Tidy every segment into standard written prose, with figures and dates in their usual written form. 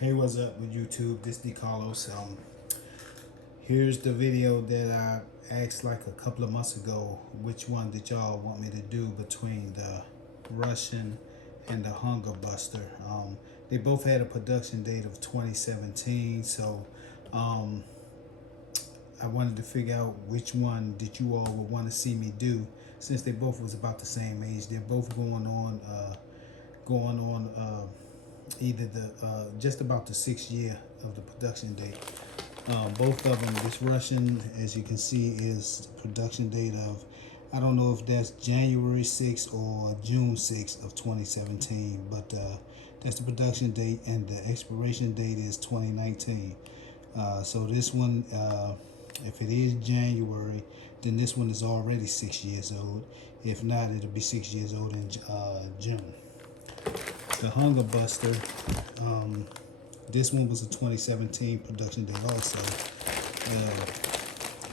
Hey, what's up with YouTube? This is Carlos. Here's the video that I asked like a couple of months ago. Which one did y'all want me to do between the Russian and the Hunger Buster? They both had a production date of 2017, so um, I wanted to figure out which one did you all would want to see me do, since they both was about the same age. They're both going on either the just about the 6th year of the production date. Both of them, this Russian, as you can see, is production date of, I don't know if that's January 6th or June 6th of 2017, but that's the production date, and the expiration date is 2019. So this one, if it is January, then this one is already 6 years old. If not, it'll be 6 years old in June. The Hunger Buster, this one was a 2017 production date also.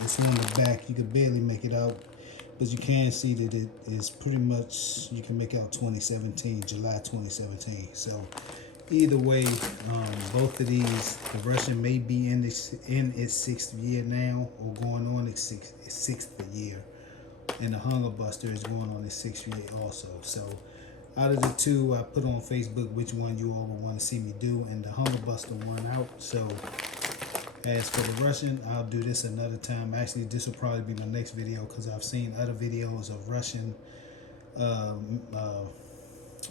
This one on the back, you could barely make it out, but you can see that it is pretty much, you can make out 2017, July 2017. So either way, both of these, the Russian may be in its 6th year now, or going on its sixth year, and the Hunger Buster is going on its 6th year also. So out of the two, I put on Facebook which one you all would want to see me do, and the Hunger Buster won out. So as for the Russian, I'll do this another time. Actually, this will probably be my next video, because I've seen other videos of Russian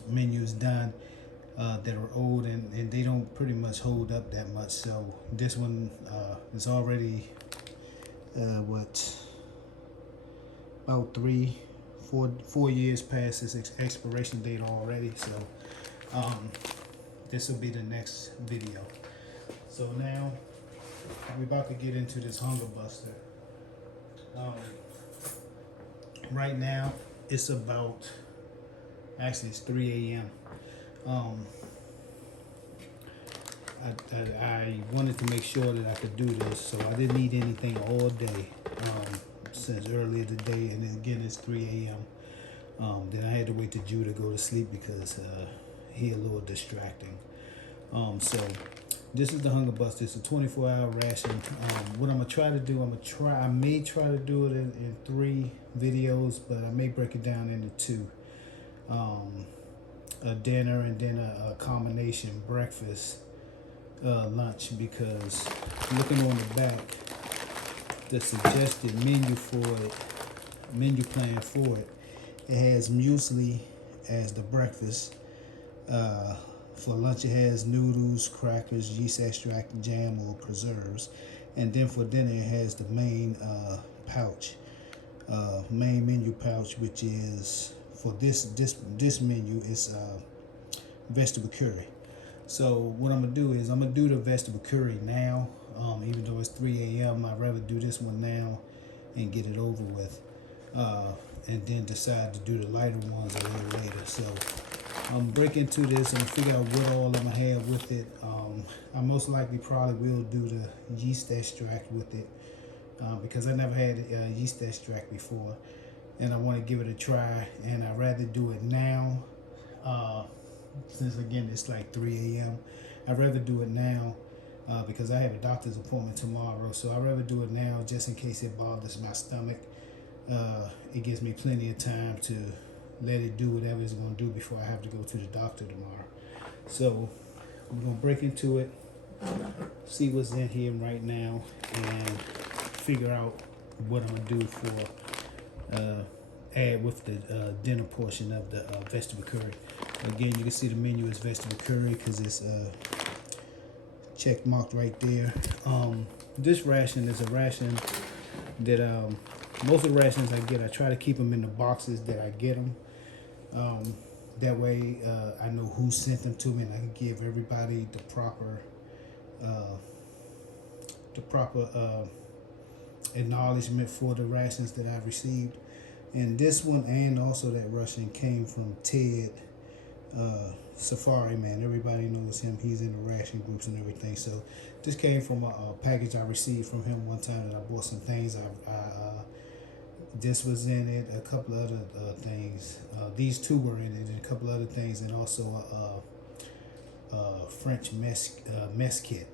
menus done that are old, and they don't pretty much hold up that much. So this one is already what, about 4 years past its expiration date already. So this will be the next video. So now we're about to get into this Hunger Buster. Right now it's about, actually it's 3 a.m. I wanted to make sure that I could do this, so I didn't eat anything all day since earlier today, and then again it's 3 a.m. Then I had to wait till Drew to go to sleep because he a little distracting. So this is the Hunger Buster. It's a 24-hour ration. What I'm gonna try to do, I may try to do it in 3 videos, but I may break it down into 2. A dinner and then a combination breakfast, lunch, because looking on the back, the suggested menu plan for it, it has muesli as the breakfast. For lunch, it has noodles, crackers, yeast extract, jam, or preserves, and then for dinner, it has the main main menu pouch, which is for this menu is vegetable curry. So what I'm gonna do is I'm gonna do the vegetable curry now. Even though it's 3 a.m., I'd rather do this one now and get it over with, and then decide to do the lighter ones a little later. So I'm break into this and figure out what all I'm gonna have with it. I most likely probably will do the yeast extract with it, because I never had yeast extract before, and I want to give it a try. And I'd rather do it now, since again it's like 3 a.m. I'd rather do it now because I have a doctor's appointment tomorrow. So I'd rather do it now, just in case it bothers my stomach. It gives me plenty of time to let it do whatever it's going to do before I have to go to the doctor tomorrow. So I'm going to break into it, see what's in here right now, and figure out what I'm going to do for add with the dinner portion of the vegetable curry. Again, you can see the menu is vegetable curry because it's check marked right there. This ration is a ration that most of the rations I get, I try to keep them in the boxes that I get them. That way I know who sent them to me, and I can give everybody the proper acknowledgement for the rations that I've received. And this one, and also that Russian, came from Ted Safari Man. Everybody knows him. He's in the ration groups and everything. So this came from a package I received from him one time that I bought some things. This was in it, a couple other things. These two were in it, and a couple other things, and also French mess kit.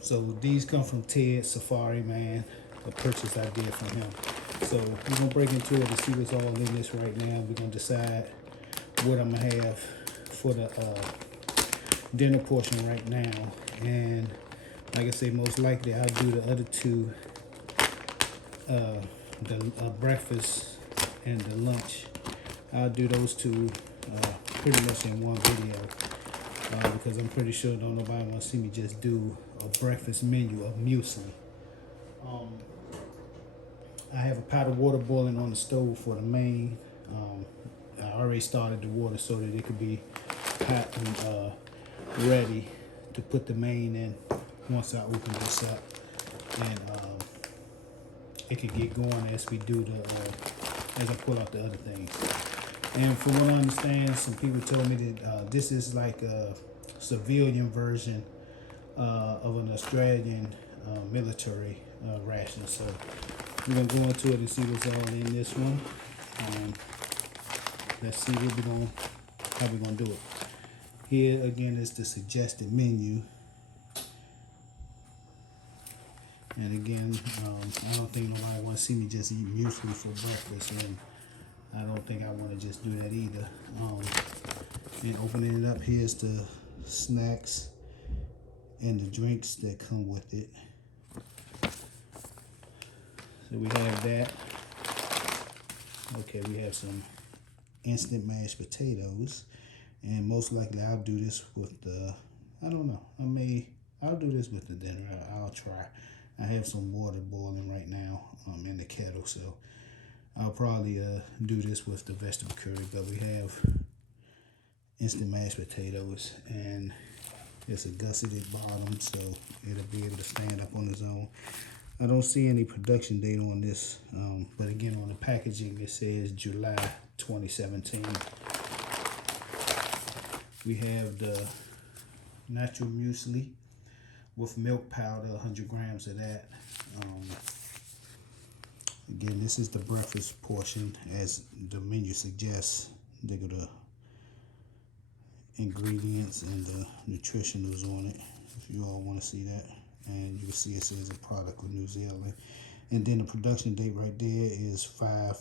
So these come from Ted Safari, man. The purchase I did from him. So we're gonna break into it and see what's all in this right now. We're gonna decide what I'm gonna have for the dinner portion right now. And like I say, most likely I'll do the other two, the breakfast and the lunch. I'll do those two pretty much in one video because I'm pretty sure don't nobody want to see me just do a breakfast menu of muesli. I have a pot of water boiling on the stove for the main. I already started the water so that it could be hot and ready to put the main in once I open this up, and it could get going as we do as I pull out the other things. And from what I understand, some people told me that this is like a civilian version of an Australian military ration. So we're gonna go into it and see what's all in this one. Let's see how we're gonna do it. Here again is the suggested menu. And again, I don't think nobody wants to see me just eat muesli for breakfast, and I don't think I want to just do that either. And opening it up, here's the snacks and the drinks that come with it. So we have that. Okay, we have some instant mashed potatoes, and most likely I'll do this with the, I don't know, I'll do this with the dinner. I'll try. I have some water boiling right now in the kettle, so I'll probably do this with the vegetable curry. But we have instant mashed potatoes, and it's a gusseted bottom, so it'll be able to stand up on its own. I don't see any production date on this, but again, on the packaging it says July 2017. We have the natural muesli with milk powder, 100 grams of that. Again, this is the breakfast portion, as the menu suggests. They go the ingredients and the nutritionals on it, if you all want to see that. And you can see it says a product of New Zealand. And then the production date right there is May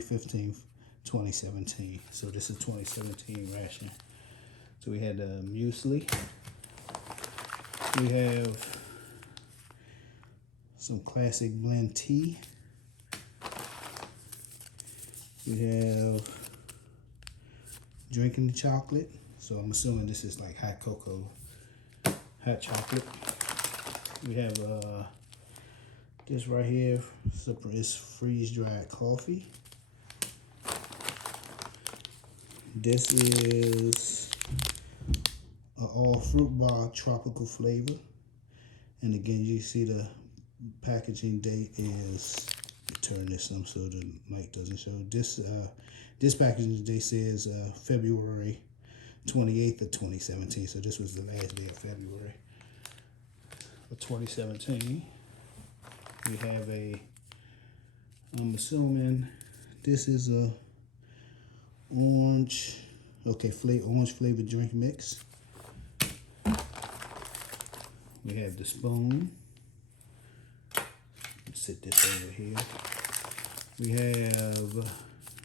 15th, 2017. So this is 2017 ration. So we had the muesli. We have some classic blend tea. We have drinking the chocolate. So I'm assuming this is like hot cocoa, hot chocolate. We have this right here is freeze-dried coffee. This is an all fruit bar tropical flavor. And again, you see the packaging date is, turn this up so the light doesn't show. This packaging date says February 28th of 2017. So this was the last day of February of 2017. We have I'm assuming this is a orange flavored drink mix. We have the spoon. Let's set this over here. We have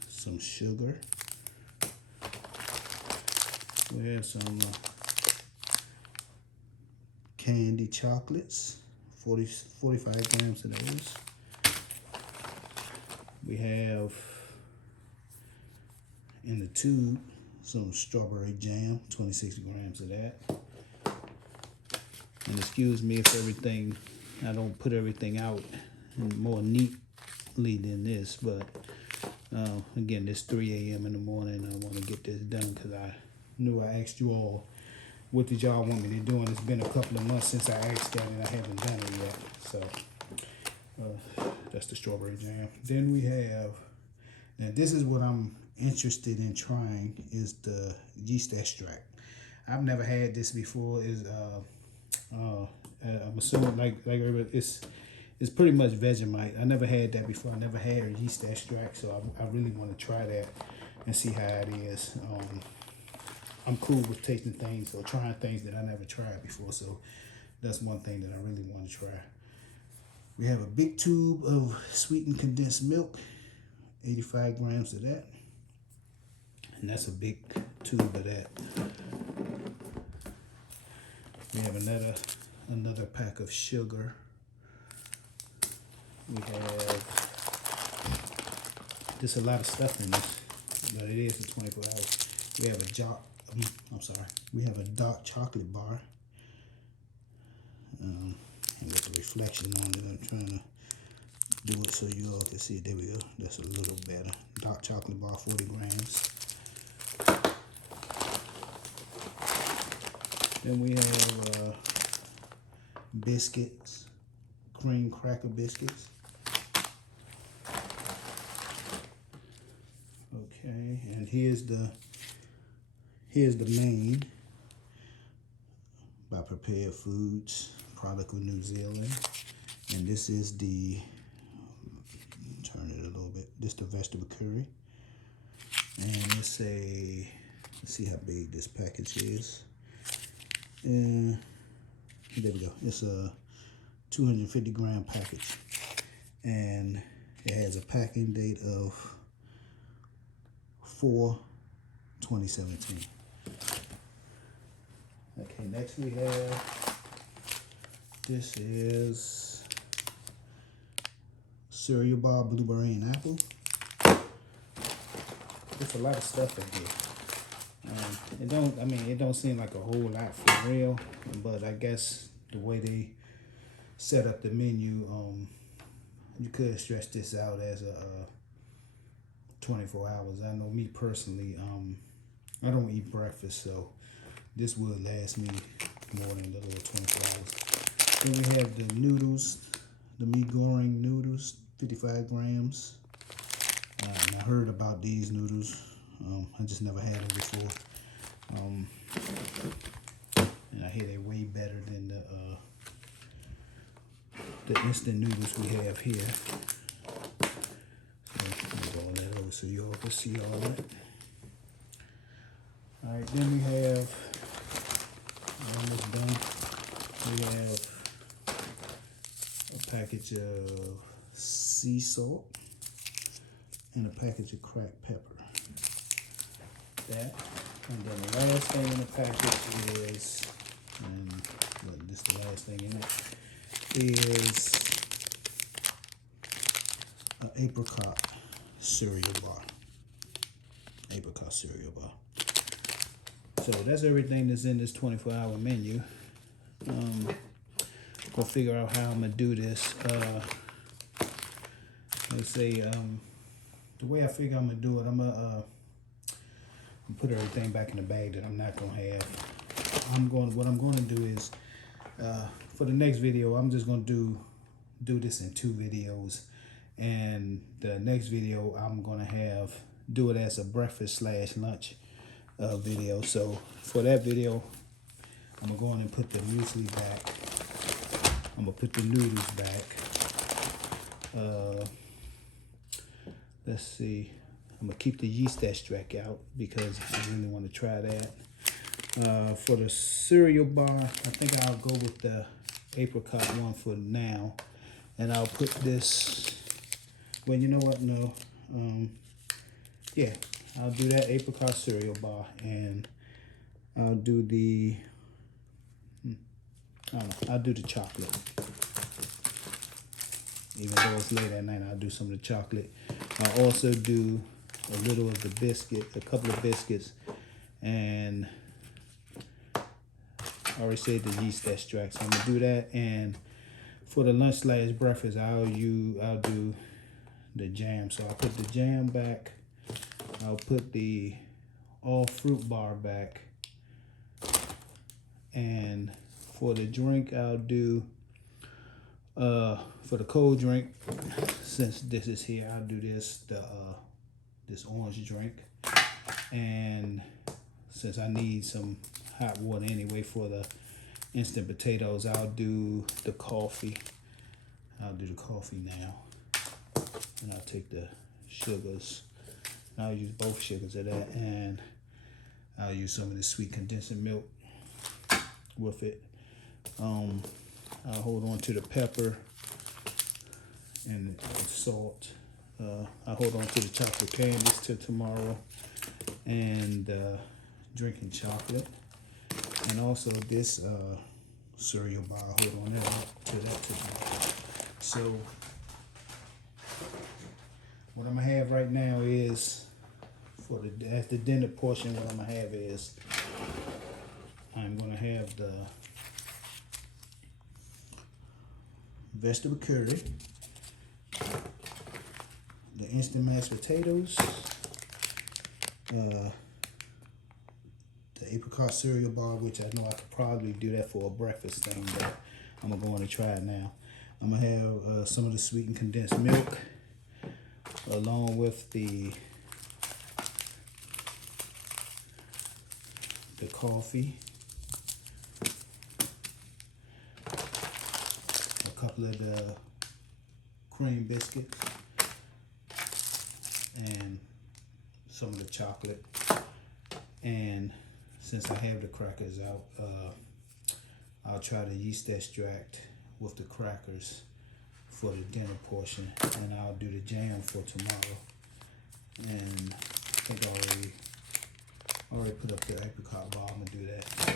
some sugar. We have some candy chocolates, 45 grams of those. We have in the tube some strawberry jam, 26 grams of that. And excuse me if I don't put everything out more neatly than this, but again, it's 3 a.m. in the morning. I want to get this done because I knew I asked you all, what did y'all want me to do? And it's been a couple of months since I asked that, and I haven't done it yet. So that's the strawberry jam. Then we have, now this is what I'm interested in trying, is the yeast extract. I've never had this before. I'm assuming like it's pretty much Vegemite. I never had that before. I never had a yeast extract, so I really want to try that and see how it is. I'm cool with tasting things or trying things that I never tried before. So that's one thing that I really want to try. We have a big tube of sweetened condensed milk, 85 grams of that. And that's a big tube of that. We have another pack of sugar. We have just a lot of stuff in this, but it is for 24 hours. We have we have a dark chocolate bar. And with the reflection on it, I'm trying to do it so you all can see it. There we go. That's a little better. Dark chocolate bar, 40 grams. Then we have biscuits, cream cracker biscuits. Okay, and here's the main by Prepared Foods, product of New Zealand. And this is the, turn it a little bit, this the vegetable curry. And let's see how big this package is. And there we go. It's a 250 gram package. And it has a packing date of 4/2017. Okay, next we have, this is cereal bar, blueberry and apple. There's a lot of stuff in here. It don't seem like a whole lot for real, but I guess the way they set up the menu, you could stretch this out as a 24 hours. I know me personally, I don't eat breakfast, so this would last me more than the little 24 hours. Then we have the noodles, the mee goreng noodles, 55 grams. And I heard about these noodles. I just never had them before. And I hear they're way better than the instant noodles we have here. So I'm gonna go that over so you all can see all that. All right, then we have, almost done. We have a package of sea salt and a package of cracked pepper. That, and then the last thing in the package is, and this is the last thing in it, is an apricot cereal bar. Apricot cereal bar. So that's everything that's in this 24-hour menu. We'll figure out how I'm gonna do this. Let's say the way I figure I'm gonna do it, I'm gonna put everything back in the bag that I'm not gonna have. What I'm gonna do is for the next video, I'm just gonna do this in 2 videos, and the next video I'm gonna do it as a breakfast / lunch video. So for that video, I'm gonna go in and put the muesli back. I'm gonna put the noodles back. Let's see. I'm gonna keep the yeast extract out because I really want to try that. For the cereal bar, I think I'll go with the apricot one for now, and I'll put this. Well, you know what? No. Yeah, I'll do that apricot cereal bar, and I'll do the. I'll do the chocolate. Even though it's late at night, I'll do some of the chocolate. I'll also do a little of the biscuit, a couple of biscuits, and I already said the yeast extract, so I'm gonna do that. And for the lunch / breakfast, I'll do the jam. So I'll put the jam back. I'll put the all fruit bar back, and for the drink, I'll do for the cold drink, since this is here, I'll do this this orange drink. And since I need some hot water anyway for the instant potatoes, I'll do the coffee. I'll do the coffee now, and I'll take the sugars. I'll use both sugars of that, and I'll use some of the sweet condensed milk with it. I'll hold on to the pepper and salt. I'll hold on to the chocolate candies till tomorrow, and drinking chocolate, and also this cereal bar. Hold on to that tomorrow. So what I'm gonna have right now is at the dinner portion. What I'm gonna have is I'm gonna have the vegetable curry, the instant mashed potatoes, the apricot cereal bar, which I know I could probably do that for a breakfast thing, but I'm gonna go on and try it now. I'm gonna have some of the sweetened condensed milk, along with the coffee, a couple of the cream biscuits, and some of the chocolate. And since I have the crackers out, I'll try the yeast extract with the crackers for the dinner portion, and I'll do the jam for tomorrow. And I think I already put up the apricot bar. I'm gonna do that. So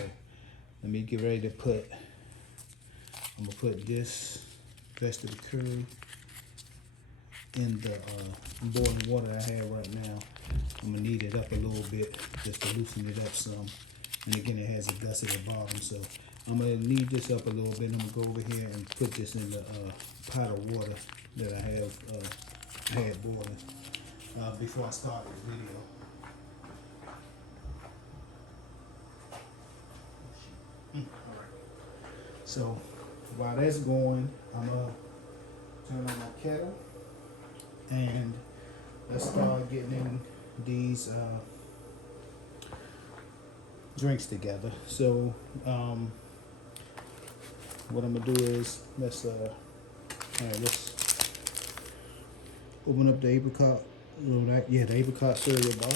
let me get ready to I'm gonna put this vegetable curry in the boiling water I have right now. I'm gonna knead it up a little bit just to loosen it up some. And again, it has a gusset at the bottom, so I'm gonna knead this up a little bit. I'm gonna go over here and put this in the pot of water that I have had boiling before I start this video. All right. So while that's going, I'm gonna turn on my kettle and let's start getting in these drinks together. So what I'm gonna do is let's open up the apricot. The apricot cereal bar.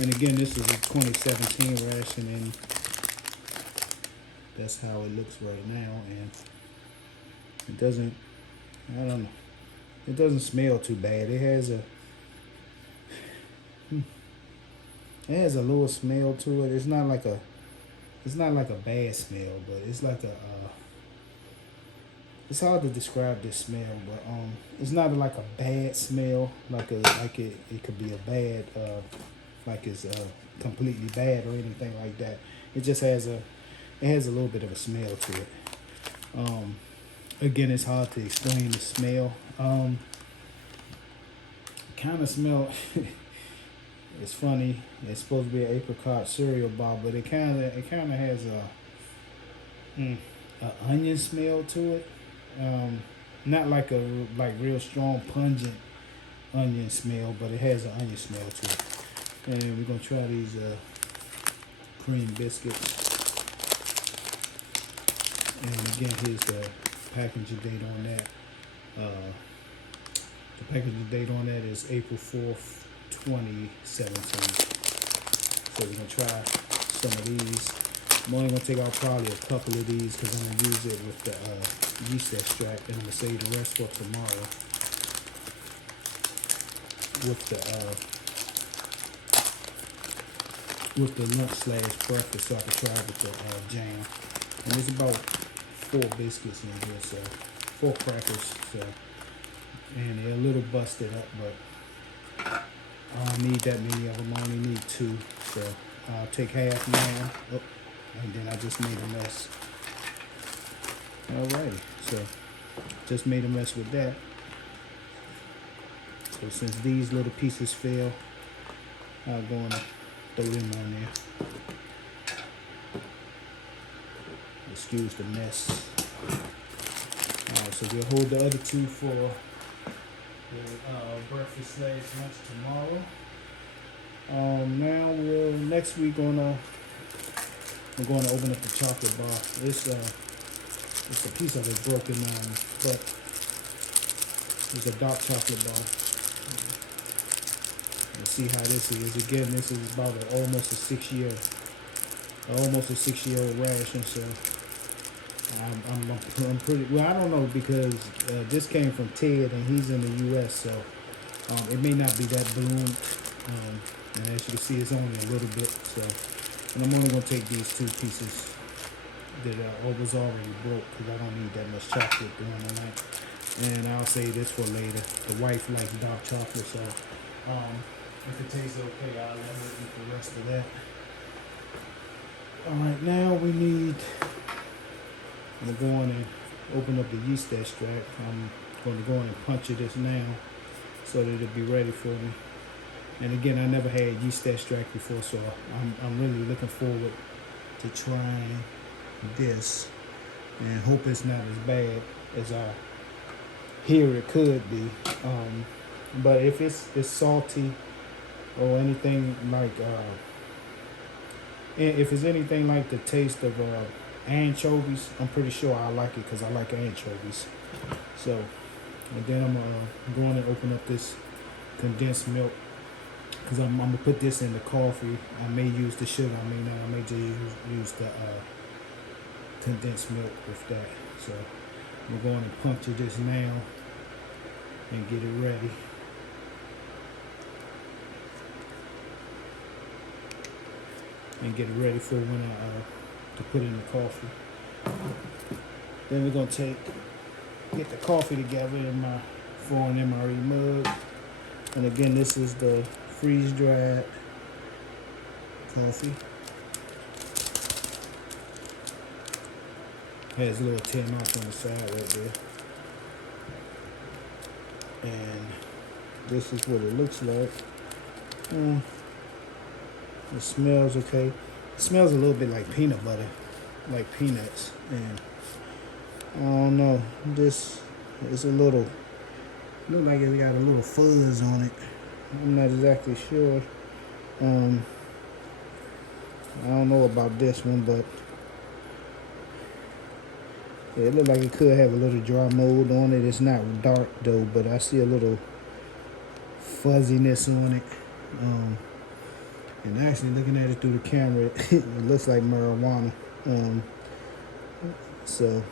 And again, this is a 2017 ration, and that's how it looks right now. And it doesn't, I don't know, it doesn't smell too bad. It has a little smell to it. It's not like a bad smell, but it's like it's hard to describe this smell, but it's not like a bad smell, like it could be a bad like it's completely bad or anything like that. It just has a little bit of a smell to it. Again, it's hard to explain the smell. Kind of smell. It's funny. It's supposed to be an apricot cereal bar, but it kind of has a onion smell to it. Not like real strong pungent onion smell, but it has an onion smell to it. And we're gonna try these cream biscuits. And again, here's the packaging date on that. The packaging date on that is April 4th, 2017. So we're gonna try some of these. I'm only gonna take out probably a couple of these because I'm gonna use it with the yeast extract, and I'm gonna save the rest for tomorrow with the lunch/breakfast, so I can try it with the jam. And there's about 4 biscuits in here, so 4 crackers. So, and they're a little busted up, but I don't need that many of them. I only need 2, so I'll take half now. Oh, and then I just made a mess. Alrighty, so just made a mess with that. So since these little pieces fell, I'm going to throw them on there. Excuse the mess. Alright, so we'll hold the other 2 for the breakfast/lunch tomorrow. Now next week we're going to open up the chocolate bar. It's a piece of it broken, but It's a dark chocolate bar. Let's see how this is. Again, this is about almost a 6 year, almost a 6 year old ration. So I'm pretty well. I don't know because this came from Ted and he's in the U.S. So it may not be that bloomed. And as you can see, it's only a little bit. So, and I'm only gonna take these 2 pieces that was already broke because I don't need that much chocolate during the night. And I'll save this for later. The wife likes dark chocolate, so if it tastes okay, I'll let her eat the rest of that. All right, now we need. I'm going to go on and open up the yeast extract. I'm going to go on and puncture this now so that it'll be ready for me. And again, I never had yeast extract before, so I'm really looking forward to trying this and hope it's not as bad as I hear it could be. But if it's salty or anything like, if it's anything like the taste of anchovies, I'm pretty sure I like it because I like anchovies. So, and then I'm going to open up this condensed milk because I'm gonna put this in the coffee. I may use the sugar, I may not. I may just use the condensed milk with that. So I'm going to puncture this now and get it ready. And get it ready for when I to put in the coffee. Then we're gonna get the coffee together in my foreign MRE mug. And again, this is the freeze-dried coffee. Has a little tin off on the side right there. And this is what it looks like. It smells okay. It smells a little bit like peanut butter, like peanuts. And I don't know, this is a little, look like it's got a little fuzz on it. I'm not exactly sure. I don't know about this one, but yeah, it looks like it could have a little dry mold on it. It's not dark though, but I see a little fuzziness on it. And actually looking at it through the camera, it looks like marijuana. So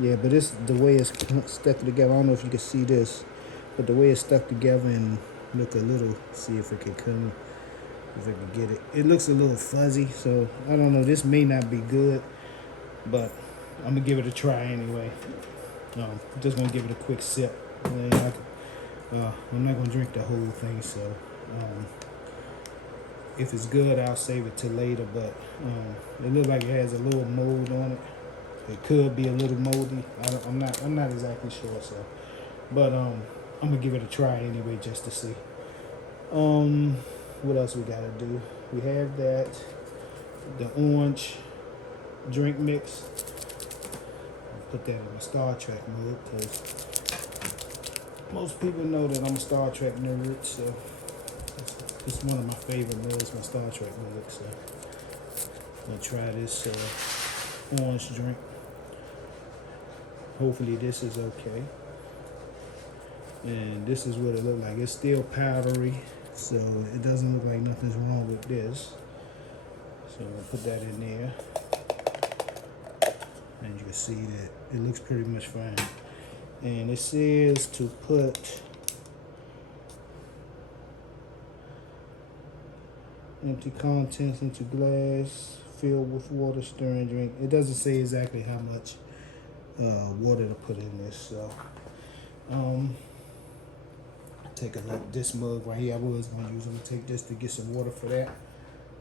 yeah, but it's the way it's stuck together. I don't know if you can see this, but the way it's stuck together and look a little, see if it can come, if I can get it. It looks a little fuzzy, so I don't know. This may not be good, but I'm gonna give it a try anyway. I'm just gonna give it a quick sip. And I'm not gonna drink the whole thing, so if it's good, I'll save it till later. But it looks like it has a little mold on it. It could be a little moldy. I'm not exactly sure. So, but I'm gonna give it a try anyway, just to see. What else we gotta do? We have that, the orange drink mix. I'll put that in my Star Trek mug because most people know that I'm a Star Trek nerd. So it's one of my favorite mugs, my Star Trek mug. So I'm gonna try this orange drink. Hopefully this is okay. And this is what it looks like. It's still powdery, so it doesn't look like nothing's wrong with this. So I'll put that in there. And you can see that it looks pretty much fine. And it says to put empty contents into glass, filled with water, stir and drink. It doesn't say exactly how much water to put in this. So take a look. This mug right here, I was gonna use. I'm gonna take this to get some water for that.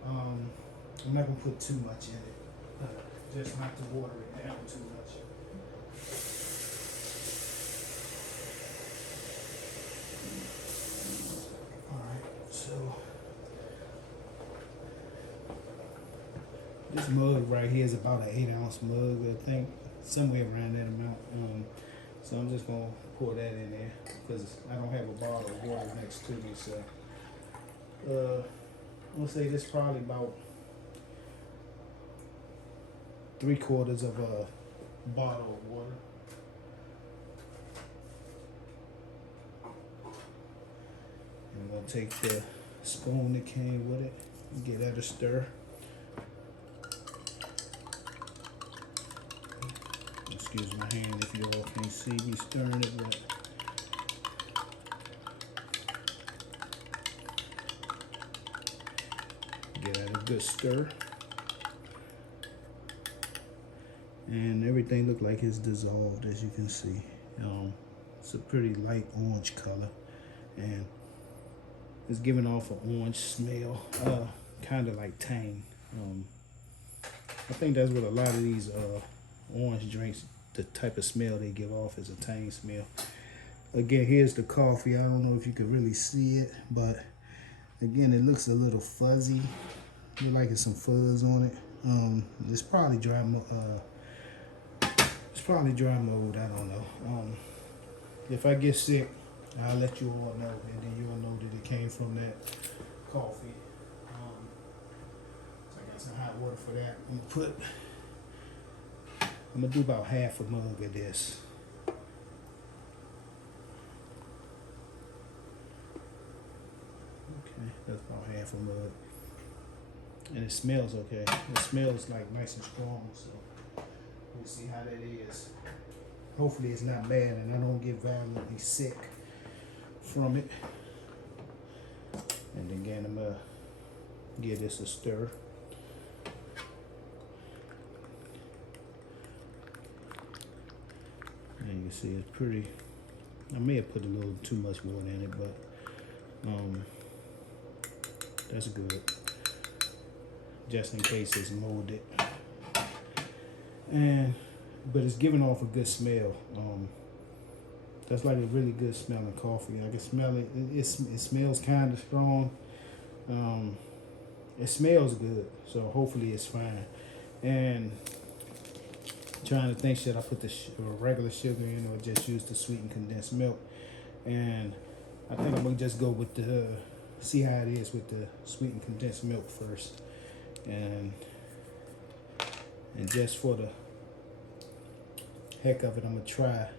I'm not gonna put too much in it, just not to water it down too much. All right, so this mug right here is about an 8-ounce mug, I think, somewhere around that amount. So I'm just gonna pour that in there because I don't have a bottle of water next to me. So I'm gonna say this probably about 3/4 of a bottle of water. gonna take the spoon that came with it and give that a stir. Excuse my hand if you all can't see me stirring it, but give that a good stir. And everything look like it's dissolved, as you can see. It's a pretty light orange color, and it's giving off an orange smell, kind of like tang. I think that's what a lot of these orange drinks, the type of smell they give off is a tang smell. Again, here's the coffee. I don't know if you can really see it, but again, it looks a little fuzzy. Look like it's some fuzz on it. It's probably dry. It's probably dry mold. I don't know. If I get sick, I'll let you all know, and then you'll know that it came from that coffee. So I got some hot water for that. I'm gonna do about half a mug of this. Okay, that's about half a mug. And it smells okay. It smells like nice and strong, so we'll see how that is. Hopefully it's not bad and I don't get violently sick from it. And again, I'm gonna give this a stir. And you can see it's pretty, I may have put a little too much water in it, but that's good. Just in case it's molded. But it's giving off a good smell. That's like a really good smelling coffee. I can smell it. It smells kind of strong. It smells good, so hopefully it's fine. And trying to think, should I put the regular sugar in or just use the sweetened condensed milk? And I think I'm gonna just go with the see how it is with the sweetened condensed milk first. And just for the heck of it, I'm gonna try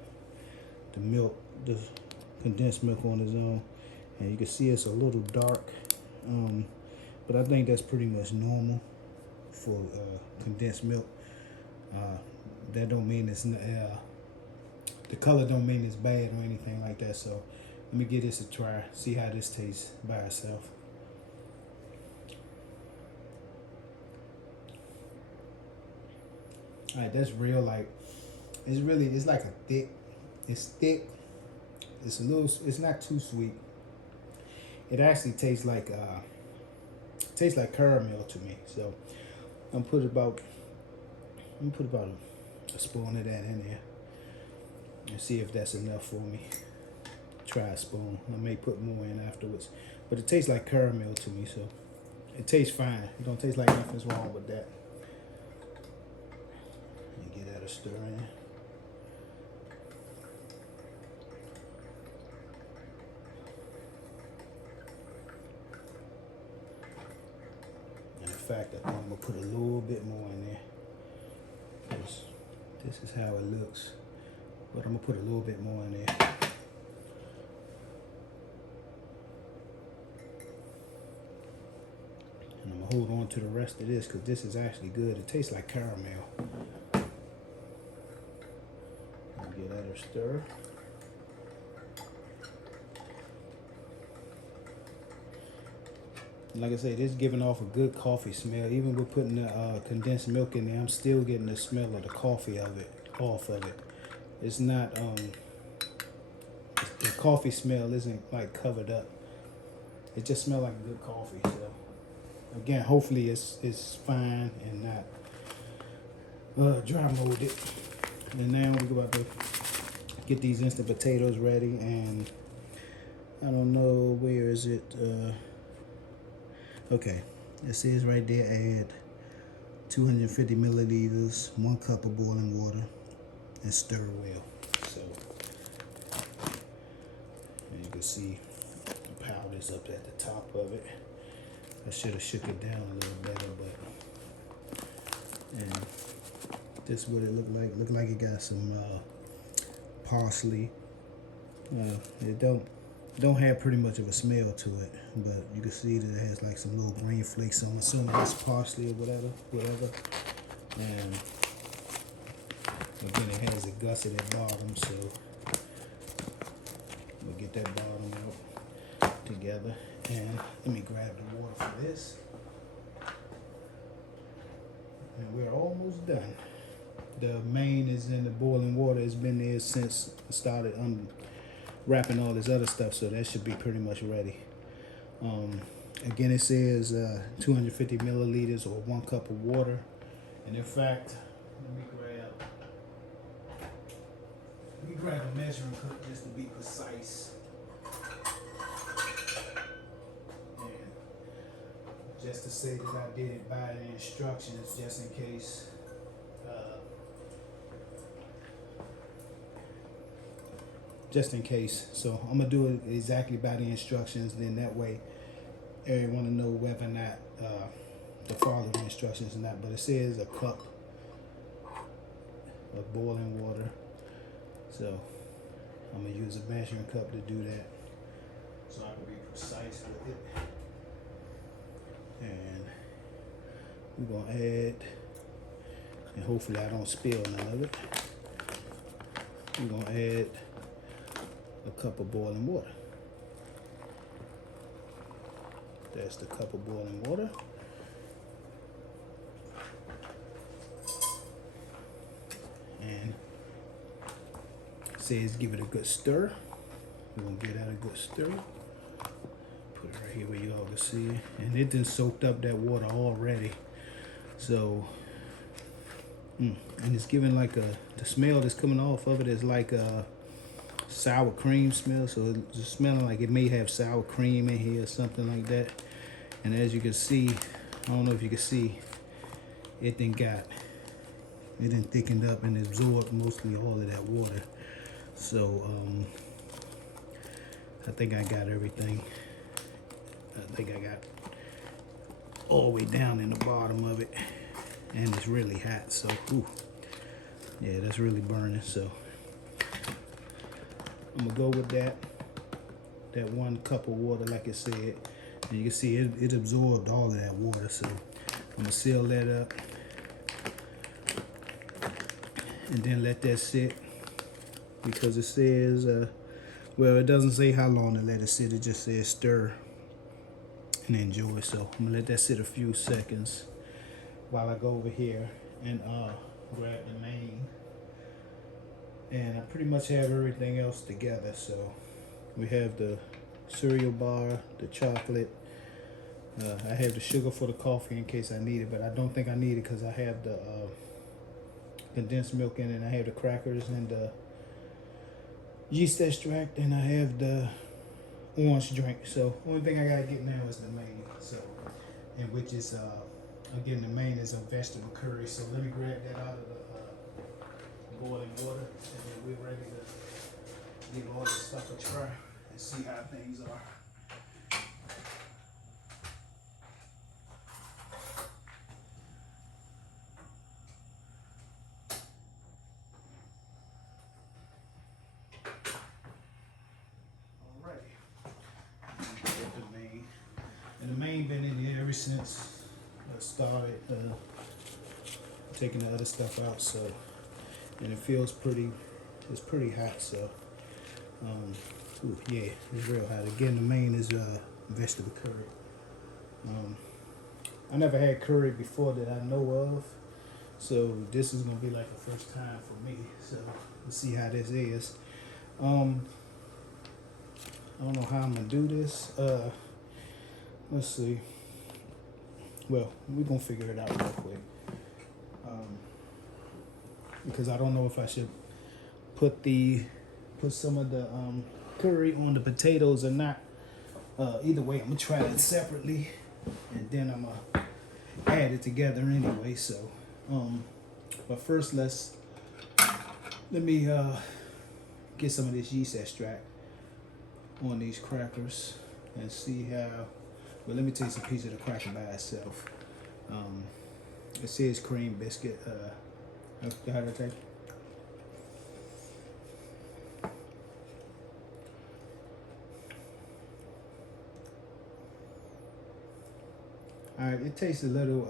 the milk, the condensed milk on its own. And you can see it's a little dark, but I think that's pretty much normal for condensed milk. That don't mean it's the color don't mean it's bad or anything like that. So let me give this a try, see how this tastes by itself. All right, that's real. Like it's like a thick. It's thick. It's a little. It's not too sweet. It actually tastes like caramel to me. So I'm gonna put about a spoon of that in there and see if that's enough for me. Try a spoon. I may put more in afterwards, but it tastes like caramel to me. So it tastes fine. It don't taste like nothing's wrong with that. Stir in. And in fact, I think I'm gonna put a little bit more in there. This is how it looks, but I'm gonna put a little bit more in there. And I'm gonna hold on to the rest of this because this is actually good. It tastes like caramel. Give that a stir. Like I said, it's giving off a good coffee smell. Even with putting the condensed milk in there, I'm still getting the smell of the coffee off of it. It's not, the coffee smell isn't like covered up. It just smells like good coffee. So again, hopefully it's fine and not dry molded. And now we're about to get these instant potatoes ready, and I don't know, where is it? Okay, it says right there, add 250 milliliters, 1 cup of boiling water, and stir well. So, and you can see the powder's up at the top of it. I should have shook it down a little better, but, and this is what it looked like. Looked like it got some parsley. It don't Don't have pretty much of a smell to it, but you can see that it has like some little green flakes. So I'm assuming that's parsley or whatever. And again, it has a gusset at bottom, so we'll get that bottom out together. And let me grab the water for this. And we're almost done. The main is in the boiling water. It's been there since I started unwrapping all this other stuff, so that should be pretty much ready. Again, it says 250 milliliters or 1 cup of water. And in fact, let me grab a measuring cup just to be precise. And just to say that I did it by the instructions, just in case. Just in case. So I'm gonna do it exactly by the instructions. Then that way, everyone will know whether or not to follow the instructions or not. But it says a cup of boiling water. So I'm gonna use a measuring cup to do that, so I can be precise with it. And we're gonna add, and hopefully I don't spill none of it. We're gonna add a cup of boiling water. That's the cup of boiling water. And it says give it a good stir. We're gonna give that a good stir. Put it right here where you all can see it. And it done soaked up that water already. So, and it's giving like the smell that's coming off of it is like a sour cream smell. So it's smelling like it may have sour cream in here or something like that. And as you can see, I don't know if you can see, it done thickened up and absorbed mostly all of that water. So I think I got everything. I think I got all the way down in the bottom of it, and it's really hot. So, yeah, that's really burning. So I'm gonna go with that 1 cup of water, like I said. And you can see it absorbed all of that water. So I'm gonna seal that up and then let that sit, because it says, well, it doesn't say how long to let it sit. It just says stir and enjoy. So I'm gonna let that sit a few seconds while I go over here and grab the main. And I pretty much have everything else together. So we have the cereal bar, the chocolate. I have the sugar for the coffee in case I need it, but I don't think I need it because I have the condensed milk in it. I have the crackers and the yeast extract, and I have the orange drink. So only thing I gotta get now is the main. So, and which is again, the main is a vegetable curry. So let me grab that out of the boiling water, and then we're ready to give all this stuff a try and see how things are. And the main been in here ever since I started taking the other stuff out. So, and it feels it's pretty hot. So, yeah, it's real hot. Again, the main is vegetable curry. I never had curry before that I know of, so this is gonna be like the first time for me. So let's see how this is. I don't know how I'm gonna do this. Let's see. Well, we're gonna figure it out real quick. Because I don't know if I should put some of the curry on the potatoes or not. Either way, I'm gonna try that separately, and then I'm gonna add it together anyway. So, but first let me get some of this yeast extract on these crackers and see how. Well, let me taste a piece of the cracker by itself. It says cream biscuit. How did I take? All right, it tastes a little.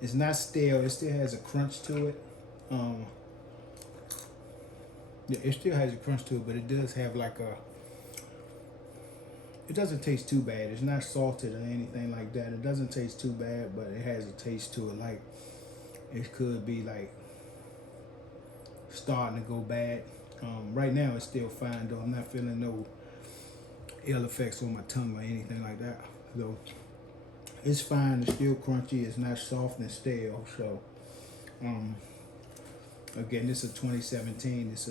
It's not stale. It still has a crunch to it. Um, yeah, it still has a crunch to it, but it does have like a. It doesn't taste too bad. It's not salted or anything like that. It doesn't taste too bad, but it has a taste to it. Like it could be like starting to go bad. Right now it's still fine though. I'm not feeling no ill effects on my tongue or anything like that. So it's fine. It's still crunchy. It's not soft and stale. So again, this is 2017. It's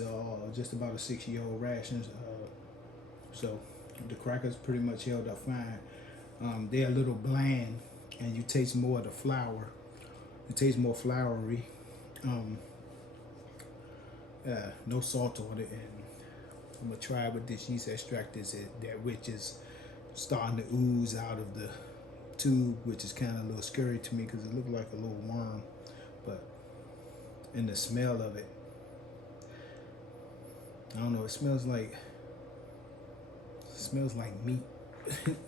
just about a 6-year-old ration. So the crackers pretty much held up fine. They're a little bland, and you taste more of the flour. It tastes more floury. No salt on it, and I'm gonna try with this yeast extract. That which is starting to ooze out of the tube, which is kind of a little scary to me because it looked like a little worm, but in the smell of it, I don't know. It smells like meat.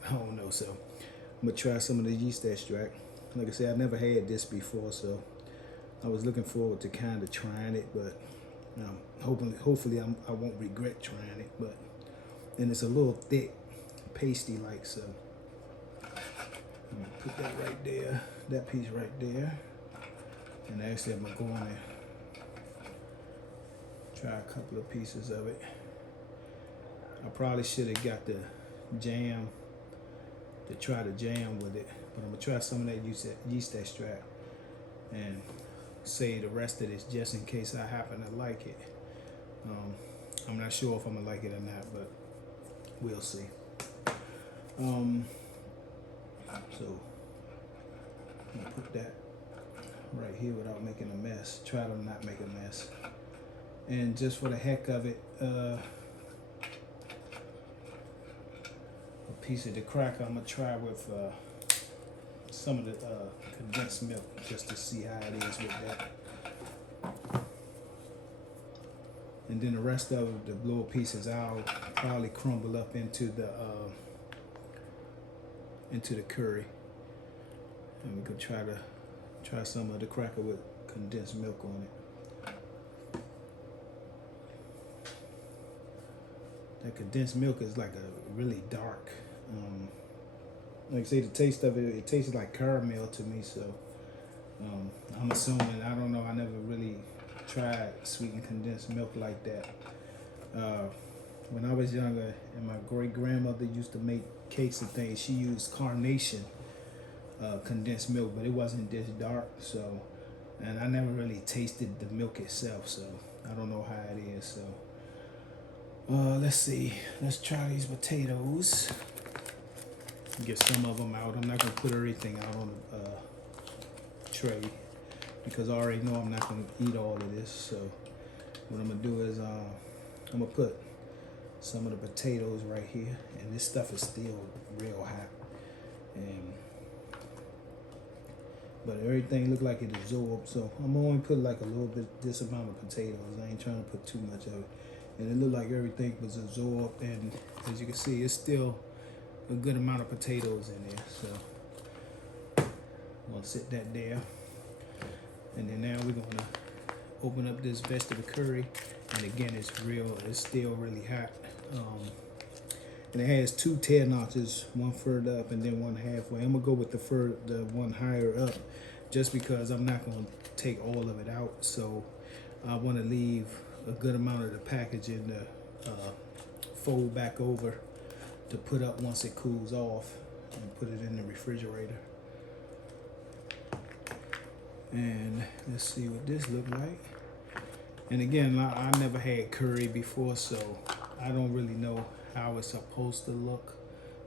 I don't know. So I'm gonna try some of the yeast extract. Like I said, I never had this before, so I was looking forward to kind of trying it, but hopefully I won't regret trying it. But and it's a little thick, pasty like. So I'm gonna put that right there, that piece right there, and actually I'm gonna go on and try a couple of pieces of it. I probably should have got the jam to try the jam with it, but I'm gonna try some of that yeast extract and save the rest of this just in case I happen to like it. I'm not sure if I'm gonna like it or not, but we'll see. So I'm gonna put that right here without making a mess. Try to not make a mess. And just for the heck of it, a piece of the cracker I'm gonna try with some of the condensed milk just to see how it is with that. And then the rest of the little pieces I'll probably crumble up into the curry, and we could try some of the cracker with condensed milk on it. That condensed milk is like a really dark. Like I say, the taste of it tastes like caramel to me. So I'm assuming, I don't know. I never really tried sweetened condensed milk like that. When I was younger, and my great grandmother used to make cakes and things, she used carnation condensed milk, but it wasn't this dark. So, and I never really tasted the milk itself, so I don't know how it is. So, let's see. Let's try these potatoes. Get some of them out. I'm not gonna put everything out on the tray because I already know I'm not gonna eat all of this. So what I'm gonna do is I'm gonna put some of the potatoes right here, and this stuff is still real hot, but everything look like it absorbed. So I'm gonna only put like a little bit, this amount of potatoes. I ain't trying to put too much of it, and it looked like everything was absorbed. And as you can see, it's still a good amount of potatoes in there. So I'm gonna sit that there, and then now we're gonna open up this vegetable curry. And again, it's still really hot. And it has 2 tear notches, one further up and then one halfway. I'm gonna go with the one higher up, just because I'm not gonna take all of it out. So I want to leave a good amount of the packaging to fold back over to put up once it cools off, and put it in the refrigerator. And let's see what this look like. And again, I never had curry before, so I don't really know how it's supposed to look.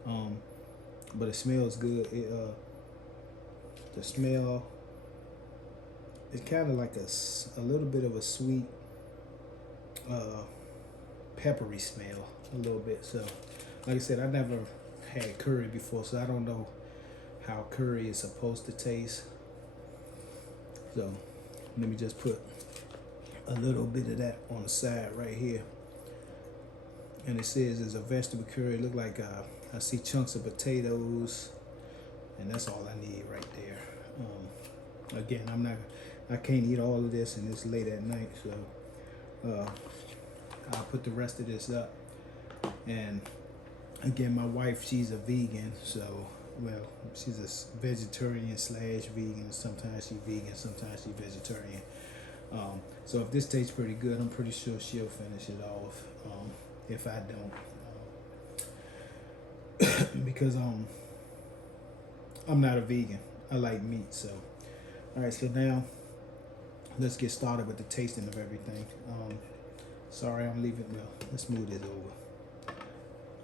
But it smells good. The smell is kind of like a little bit of a sweet, peppery smell, a little bit. So, like I said, I never had curry before, so I don't know how curry is supposed to taste. So let me just put a little bit of that on the side right here. and it says it's a vegetable curry. It look like I see chunks of potatoes, and that's all I need right there. Again, I can't eat all of this, and it's late at night, so I'll put the rest of this up. And again, my wife, she's a vegan, so well, she's a vegetarian slash vegan. Sometimes she's vegan, sometimes she's vegetarian. So if this tastes pretty good, I'm pretty sure she'll finish it off. If I don't, because I'm not a vegan. I like meat. So all right. So now let's get started with the tasting of everything. Sorry, I'm leaving. Well, let's move this over.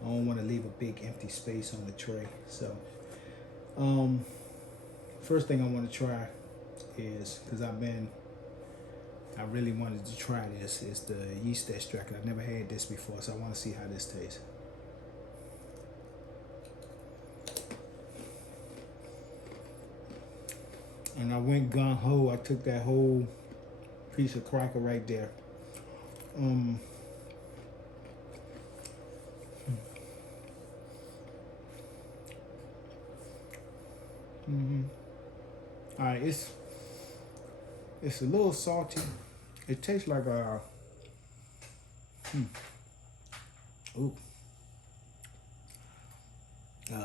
I don't want to leave a big empty space on the tray. So first thing I want to try is, because I really wanted to try this, is the yeast extract. I've never had this before, so I want to see how this tastes. And I went gung-ho. I took that whole piece of cracker right there. All right, it's a little salty. It tastes like a ooh.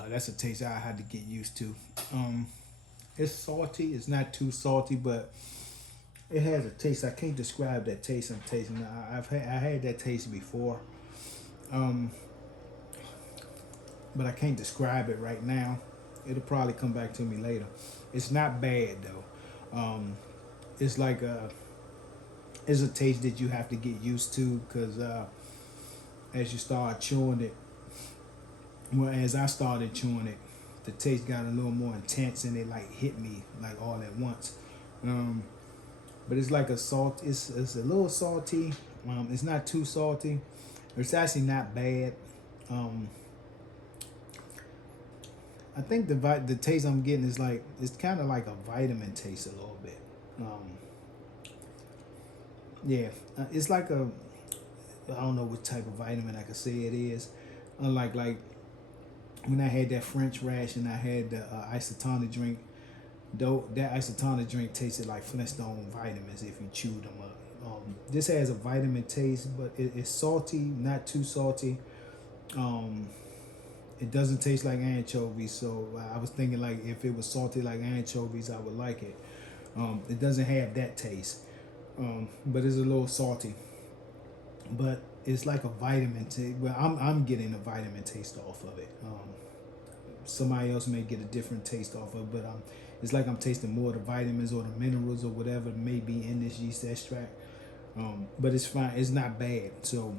That's a taste I had to get used to. It's salty. It's not too salty, but it has a taste. I can't describe that taste I'm tasting. I had that taste before, but I can't describe it right now. It'll probably come back to me later. It's not bad though. It's like it's a taste that you have to get used to, because as you start chewing it, well, as I started chewing it, the taste got a little more intense, and it like hit me like all at once. But it's like a salt. It's a little salty. It's not too salty. It's actually not bad. I think the taste I'm getting is like, it's kind of like a vitamin taste a little bit. Yeah, it's like I don't know what type of vitamin I could say it is. Unlike like when I had that French ration, I had the isotonic drink. Though that isotonic drink tasted like Flintstone vitamins if you chewed them up. This has a vitamin taste, but it's salty, not too salty. It doesn't taste like anchovies, so I was thinking like if it was salty like anchovies, I would like it. It doesn't have that taste, but it's a little salty. But it's like a vitamin taste. Well, I'm getting a vitamin taste off of it. Somebody else may get a different taste off of it, but it's like I'm tasting more of the vitamins or the minerals or whatever may be in this yeast extract. But it's fine. It's not bad. So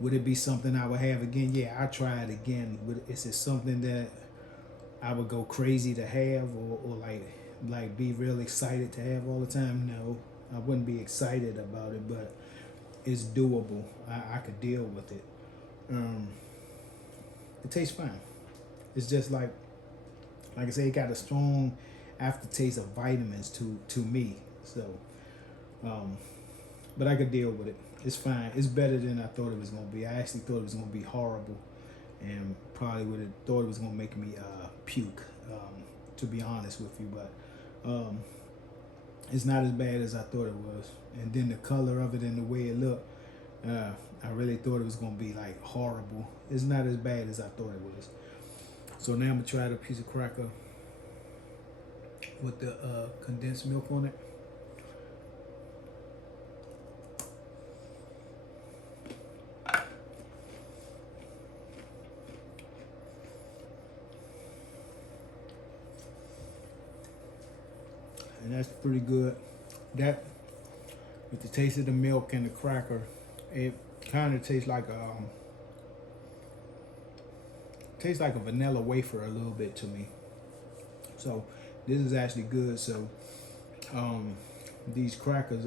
would it be something I would have again? Yeah, I'll try it again. Is it something that I would go crazy to have, or like be real excited to have all the time? No, I wouldn't be excited about it, but it's doable. I could deal with it. It tastes fine. It's just like I say, it got a strong aftertaste of vitamins to me. So, but I could deal with it. It's fine. It's better than I thought it was gonna be. I actually thought it was gonna be horrible, and probably would have thought it was gonna make me puke. To be honest with you, but it's not as bad as I thought it was. And then the color of it and the way it looked, I really thought it was gonna be like horrible. It's not as bad as I thought it was. So now I'm gonna try the piece of cracker with the condensed milk on it. And that's pretty good. That, with the taste of the milk and the cracker, it kind of tastes like a vanilla wafer a little bit to me. So this is actually good. So these crackers,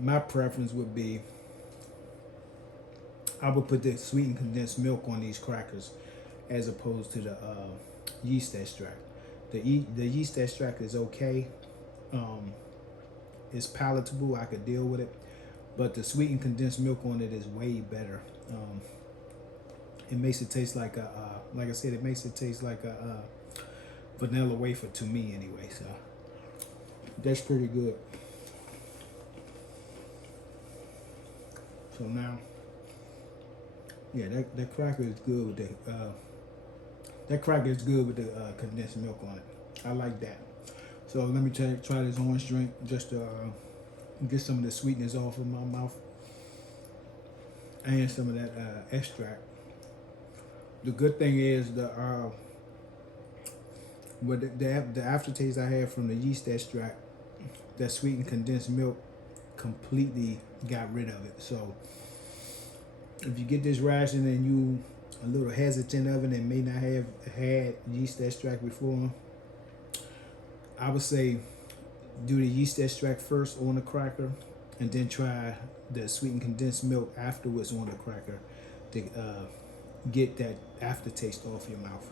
my preference would be, I would put the sweetened condensed milk on these crackers as opposed to the yeast extract. The yeast extract is okay. It's palatable. I could deal with it. but the sweetened condensed milk on it is way better. It makes it taste like a, like I said, it makes it taste like a vanilla wafer to me anyway. So that's pretty good. So now, yeah, that cracker is good with the that cracker is good with the condensed milk on it. I like that. So let me try this orange drink just to get some of the sweetness off of my mouth and some of that extract. The good thing is the aftertaste I had from the yeast extract, that sweetened condensed milk completely got rid of it. So if you get this ration and you a little hesitant of it and may not have had yeast extract before, I would say do the yeast extract first on the cracker and then try the sweetened condensed milk afterwards on the cracker to get that aftertaste off your mouth.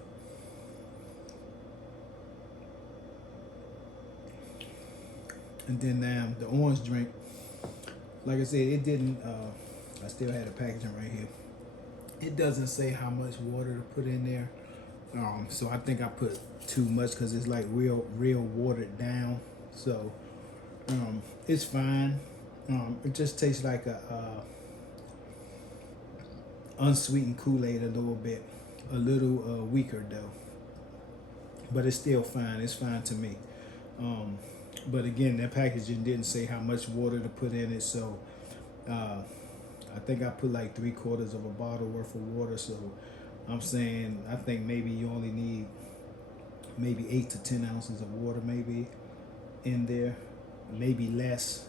And then the orange drink, like I said, it didn't, I still had the packaging right here. It doesn't say how much water to put in there. So I think I put too much because it's like real watered down. So it's fine. It just tastes like a unsweetened Kool-Aid a little bit, a little weaker though. But it's still fine. It's fine to me. But again, that packaging didn't say how much water to put in it, so I think I put like 3/4 of a bottle worth of water. So I'm saying I think maybe you only need maybe 8 to 10 ounces of water maybe in there, maybe less,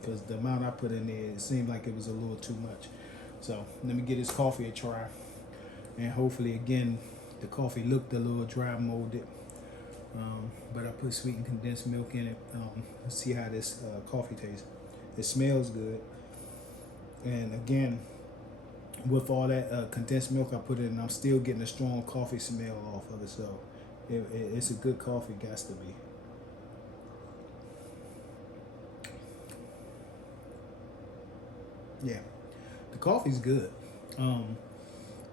because the amount I put in there, it seemed like it was a little too much. So let me get this coffee a try, and hopefully again the coffee looked a little dry molded, but I put sweetened condensed milk in it. Let's see how this coffee tastes. It smells good, and again with all that condensed milk I put in, I'm still getting a strong coffee smell off of it. So it's a good coffee, gots to be. Yeah, the coffee's good.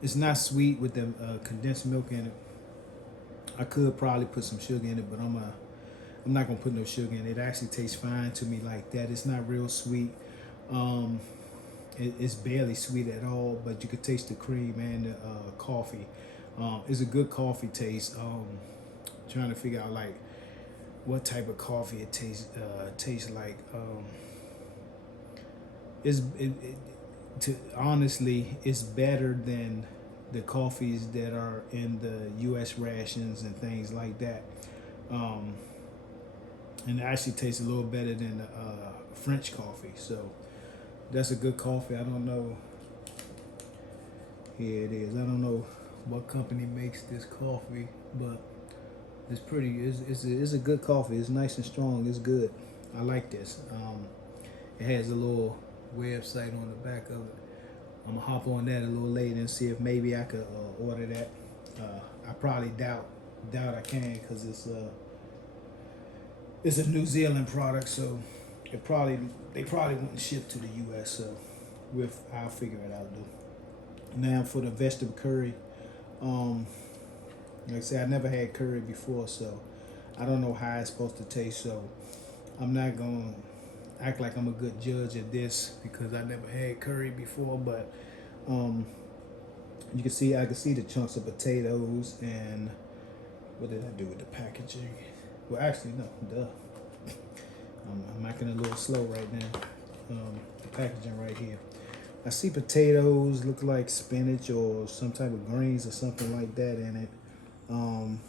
It's not sweet with the condensed milk in it. I could probably put some sugar in it, but I'm not gonna put no sugar in it. It actually tastes fine to me like that. It's not real sweet. It's barely sweet at all, but you could taste the cream and the coffee. It's a good coffee taste. Trying to figure out like what type of coffee it tastes like. Honestly, it's better than the coffees that are in the U.S. rations and things like that. And it actually tastes a little better than French coffee. So that's a good coffee. I don't know. Here it is. I don't know what company makes this coffee, but it's pretty. It's a good coffee. It's nice and strong. It's good. I like this. It has a little website on the back of it. I'm gonna hop on that a little later and see if maybe I could order that. I probably doubt I can, because it's a New Zealand product, so they probably wouldn't ship to the U.S. So I'll figure it out though. Now for the vegetable curry, like I said, I never had curry before, so I don't know how it's supposed to taste. So I'm not gonna act like I'm a good judge of this because I never had curry before. But I can see the chunks of potatoes. And what did I do with the packaging? Well, actually, no, duh. I'm acting a little slow right now. The packaging right here. I see potatoes, look like spinach or some type of greens or something like that in it. I'm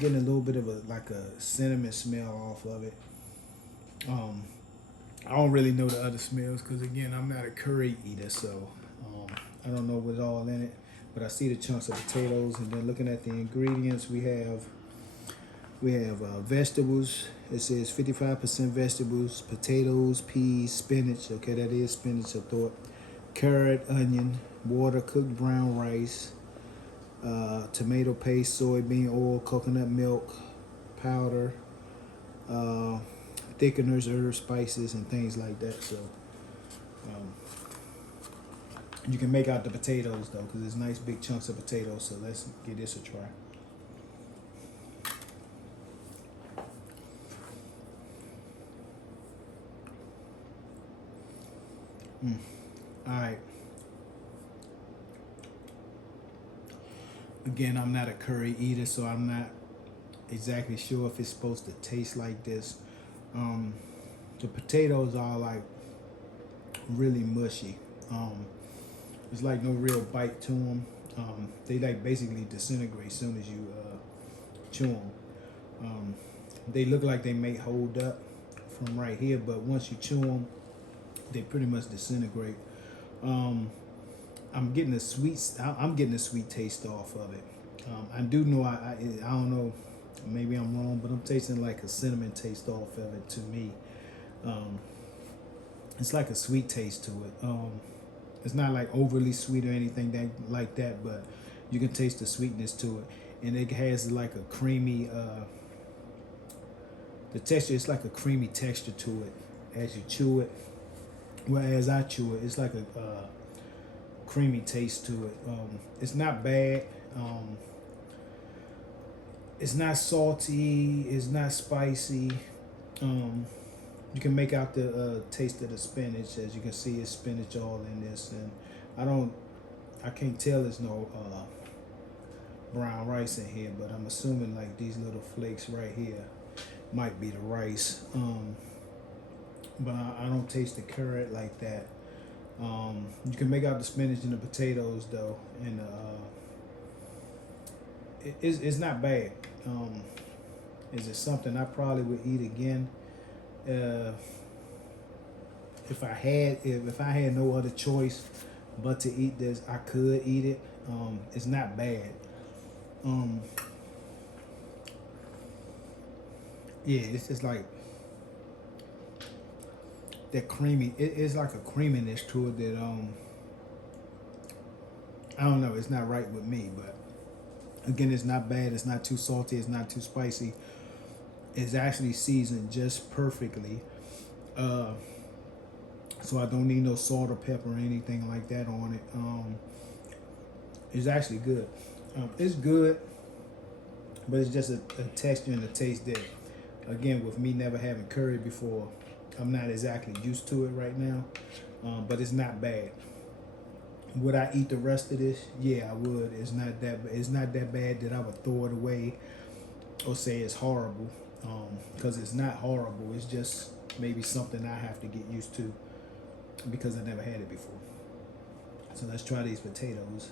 getting a little bit of a cinnamon smell off of it. I don't really know the other smells because again, I'm not a curry eater, so I don't know what's all in it. But I see the chunks of potatoes, and then looking at the ingredients, we have vegetables. It says 55% vegetables, potatoes, peas, spinach. Okay, that is spinach, I thought. Carrot, onion, water, cooked brown rice, tomato paste, soybean oil, coconut milk powder. I thickeners, herbs, spices, and things like that. So you can make out the potatoes though, because it's nice big chunks of potatoes. So let's give this a try. All right. Again, I'm not a curry eater, so I'm not exactly sure if it's supposed to taste like this. The potatoes are like really mushy. There's like no real bite to them. They like basically disintegrate as soon as you chew them. They look like they may hold up from right here, but once you chew them, they pretty much disintegrate. I'm getting a sweet. I'm getting a sweet taste off of it. I do know. I don't know. Maybe I'm wrong, but I'm tasting like a cinnamon taste off of it to me. It's like a sweet taste to it. It's not like overly sweet or anything like that, but you can taste the sweetness to it, and it has like a creamy. The texture, it's like a creamy texture to it as you chew it. Whereas I chew it, it's like a creamy taste to it. It's not bad. It's not salty. It's not spicy. You can make out the taste of the spinach. As you can see, it's spinach all in this, and I can't tell there's no brown rice in here, but I'm assuming like these little flakes right here might be the rice. But I don't taste the carrot like that. You can make out the spinach and the potatoes though, and it's not bad. Is it something I probably would eat again? If I had no other choice but to eat this, I could eat it. It's not bad. Yeah, it's just like that creamy. It's like a creaminess to it that I don't know. It's not right with me, but again, it's not bad. It's not too salty. It's not too spicy. It's actually seasoned just perfectly. So I don't need no salt or pepper or anything like that on it. It's actually good. It's good, but it's just a texture and a taste that, again, with me never having curry before, I'm not exactly used to it right now. But it's not bad. Would I eat the rest of this? Yeah, I would. It's not that bad that I would throw it away or say it's horrible. Because it's not horrible. It's just maybe something I have to get used to because I never had it before. So let's try these potatoes.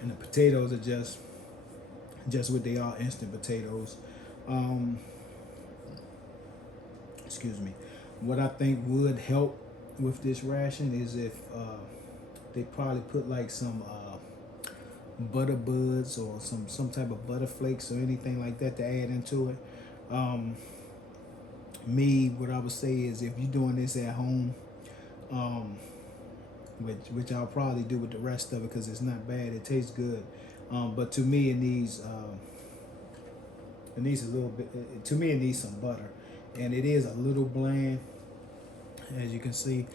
And the potatoes are just what they are, instant potatoes. Excuse me. What I think would help with this ration is if they probably put like some butter buds or some type of butter flakes or anything like that to add into it. What I would say is if you're doing this at home, which I'll probably do with the rest of it because it's not bad, it tastes good. But to me, it needs a little bit. To me, it needs some butter, and it is a little bland. As you can see,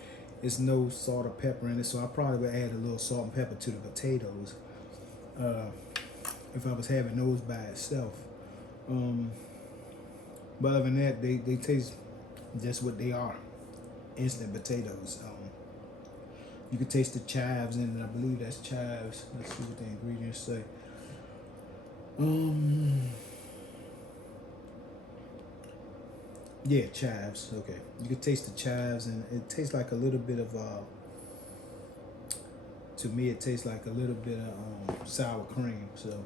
it's no salt or pepper in it, so I probably would add a little salt and pepper to the potatoes if I was having those by itself. But other than that, they taste just what they are, instant potatoes. You can taste the chives in it. I believe that's chives. Let's see what the ingredients say. Yeah, chives. Okay, you can taste the chives, and it tastes like a little bit of. To me, it tastes like a little bit of sour cream. So,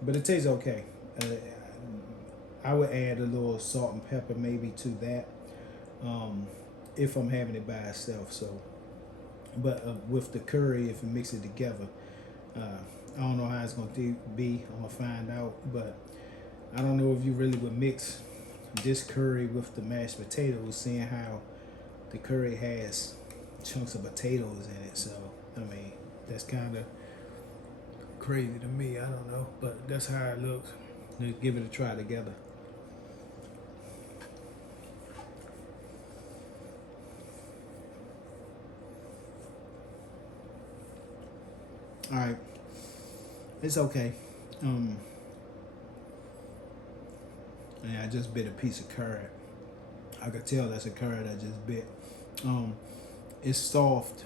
but it tastes okay. I would add a little salt and pepper maybe to that if I'm having it by itself. So, but with the curry, if you mix it together, I don't know how it's going to be. I'm gonna find out, but I don't know if you really would mix this curry with the mashed potatoes, seeing how the curry has chunks of potatoes in it. So, I mean, that's kind of crazy to me. I don't know, but that's how it looks. Let's give it a try together. All right, it's okay. Um, and I just bit a piece of carrot. I could tell that's a carrot I just bit. Um, it's soft.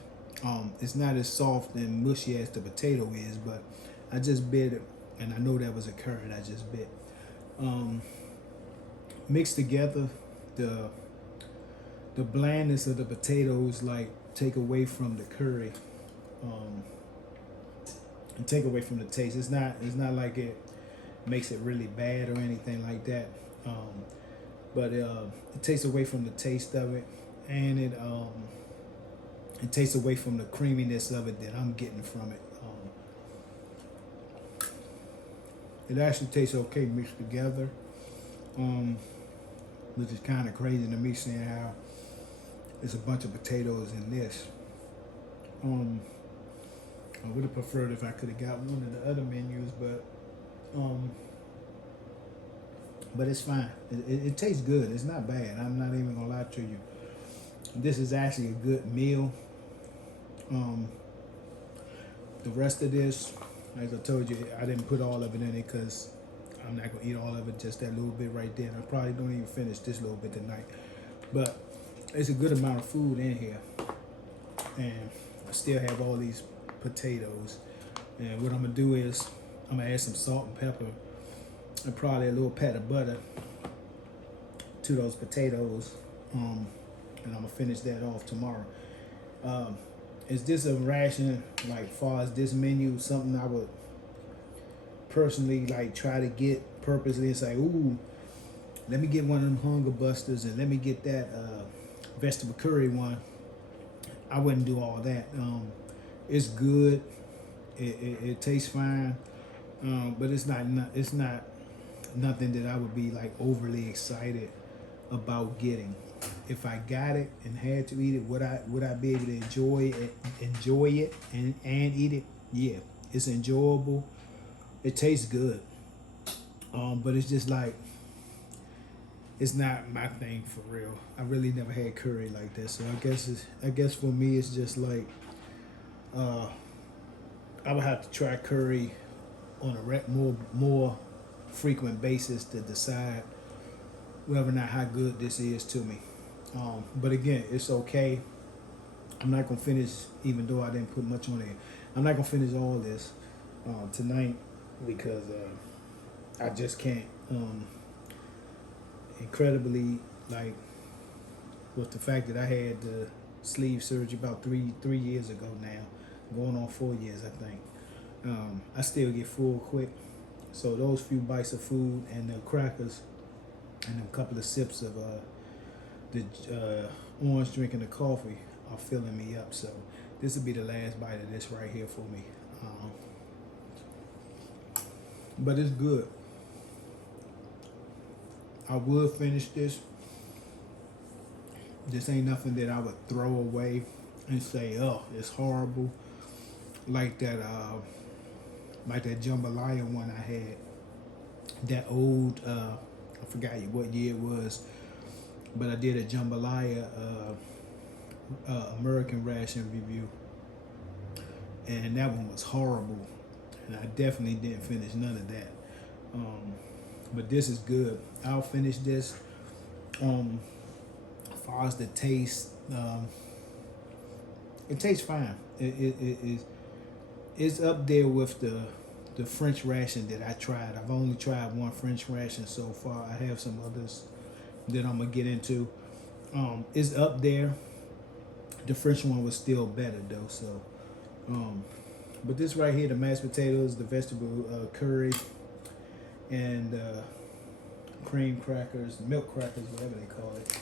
It's not as soft and mushy as the potato is, but I just bit it, and I know that was a carrot I just bit. Um, Mixed together, the the blandness of the potatoes like take away from the curry, um, and take away from the taste. It's not like it makes it really bad or anything like that. Um, but it takes away from the taste of it, and it takes away from the creaminess of it that I'm getting from it. It actually tastes okay mixed together, um, which is kind of crazy to me, seeing how there's a bunch of potatoes in this. Um, I would have preferred if I could have got one of the other menus, um, but it's fine. It tastes good. It's not bad. I'm not even gonna lie to you. This is actually a good meal. Um, the rest of this, as I told you, I didn't put all of it in it because I'm not gonna eat all of it. Just that little bit right there. And I probably don't even finish this little bit tonight. But it's a good amount of food in here, and I still have all these potatoes. And what I'm gonna do is I'm gonna add some salt and pepper and probably a little pat of butter to those potatoes, and I'm gonna finish that off tomorrow. Um, is this a ration, like far as this menu, something I would personally like try to get purposely and say, ooh, let me get one of them hunger busters and let me get that vegetable curry one? I wouldn't do all that. It's good. It tastes fine, but it's not nothing that I would be like overly excited about getting. If I got it and had to eat it, would I be able to enjoy it and eat it? Yeah, it's enjoyable. It tastes good. But it's just like it's not my thing for real. I really never had curry like that, so I guess for me it's just like uh, I would have to try curry on a more frequent basis to decide whether or not how good this is to me. But again, it's okay. I'm not gonna finish, even though I didn't put much on it. I'm not gonna finish all this tonight because I just can't. Incredibly, like with the fact that I had the sleeve surgery about three years ago now, going on 4 years, I think. I still get full quick, so those few bites of food and the crackers and a couple of sips of the orange drink and the coffee are filling me up. So this will be the last bite of this right here for me. But it's good. I would finish this. This ain't nothing that I would throw away and say, "Oh, it's horrible." Like that jambalaya one I had. That old, I forgot what year it was, but I did a jambalaya American Ration review, and that one was horrible, and I definitely didn't finish none of that. But this is good. I'll finish this. As far as the taste, it tastes fine. It's up there with the French ration that I tried. I've only tried one French ration so far. I have some others that I'm gonna get into. It's up there. The French one was still better though. So, but this right here, the mashed potatoes, the vegetable curry, and cream crackers, milk crackers, whatever they call it.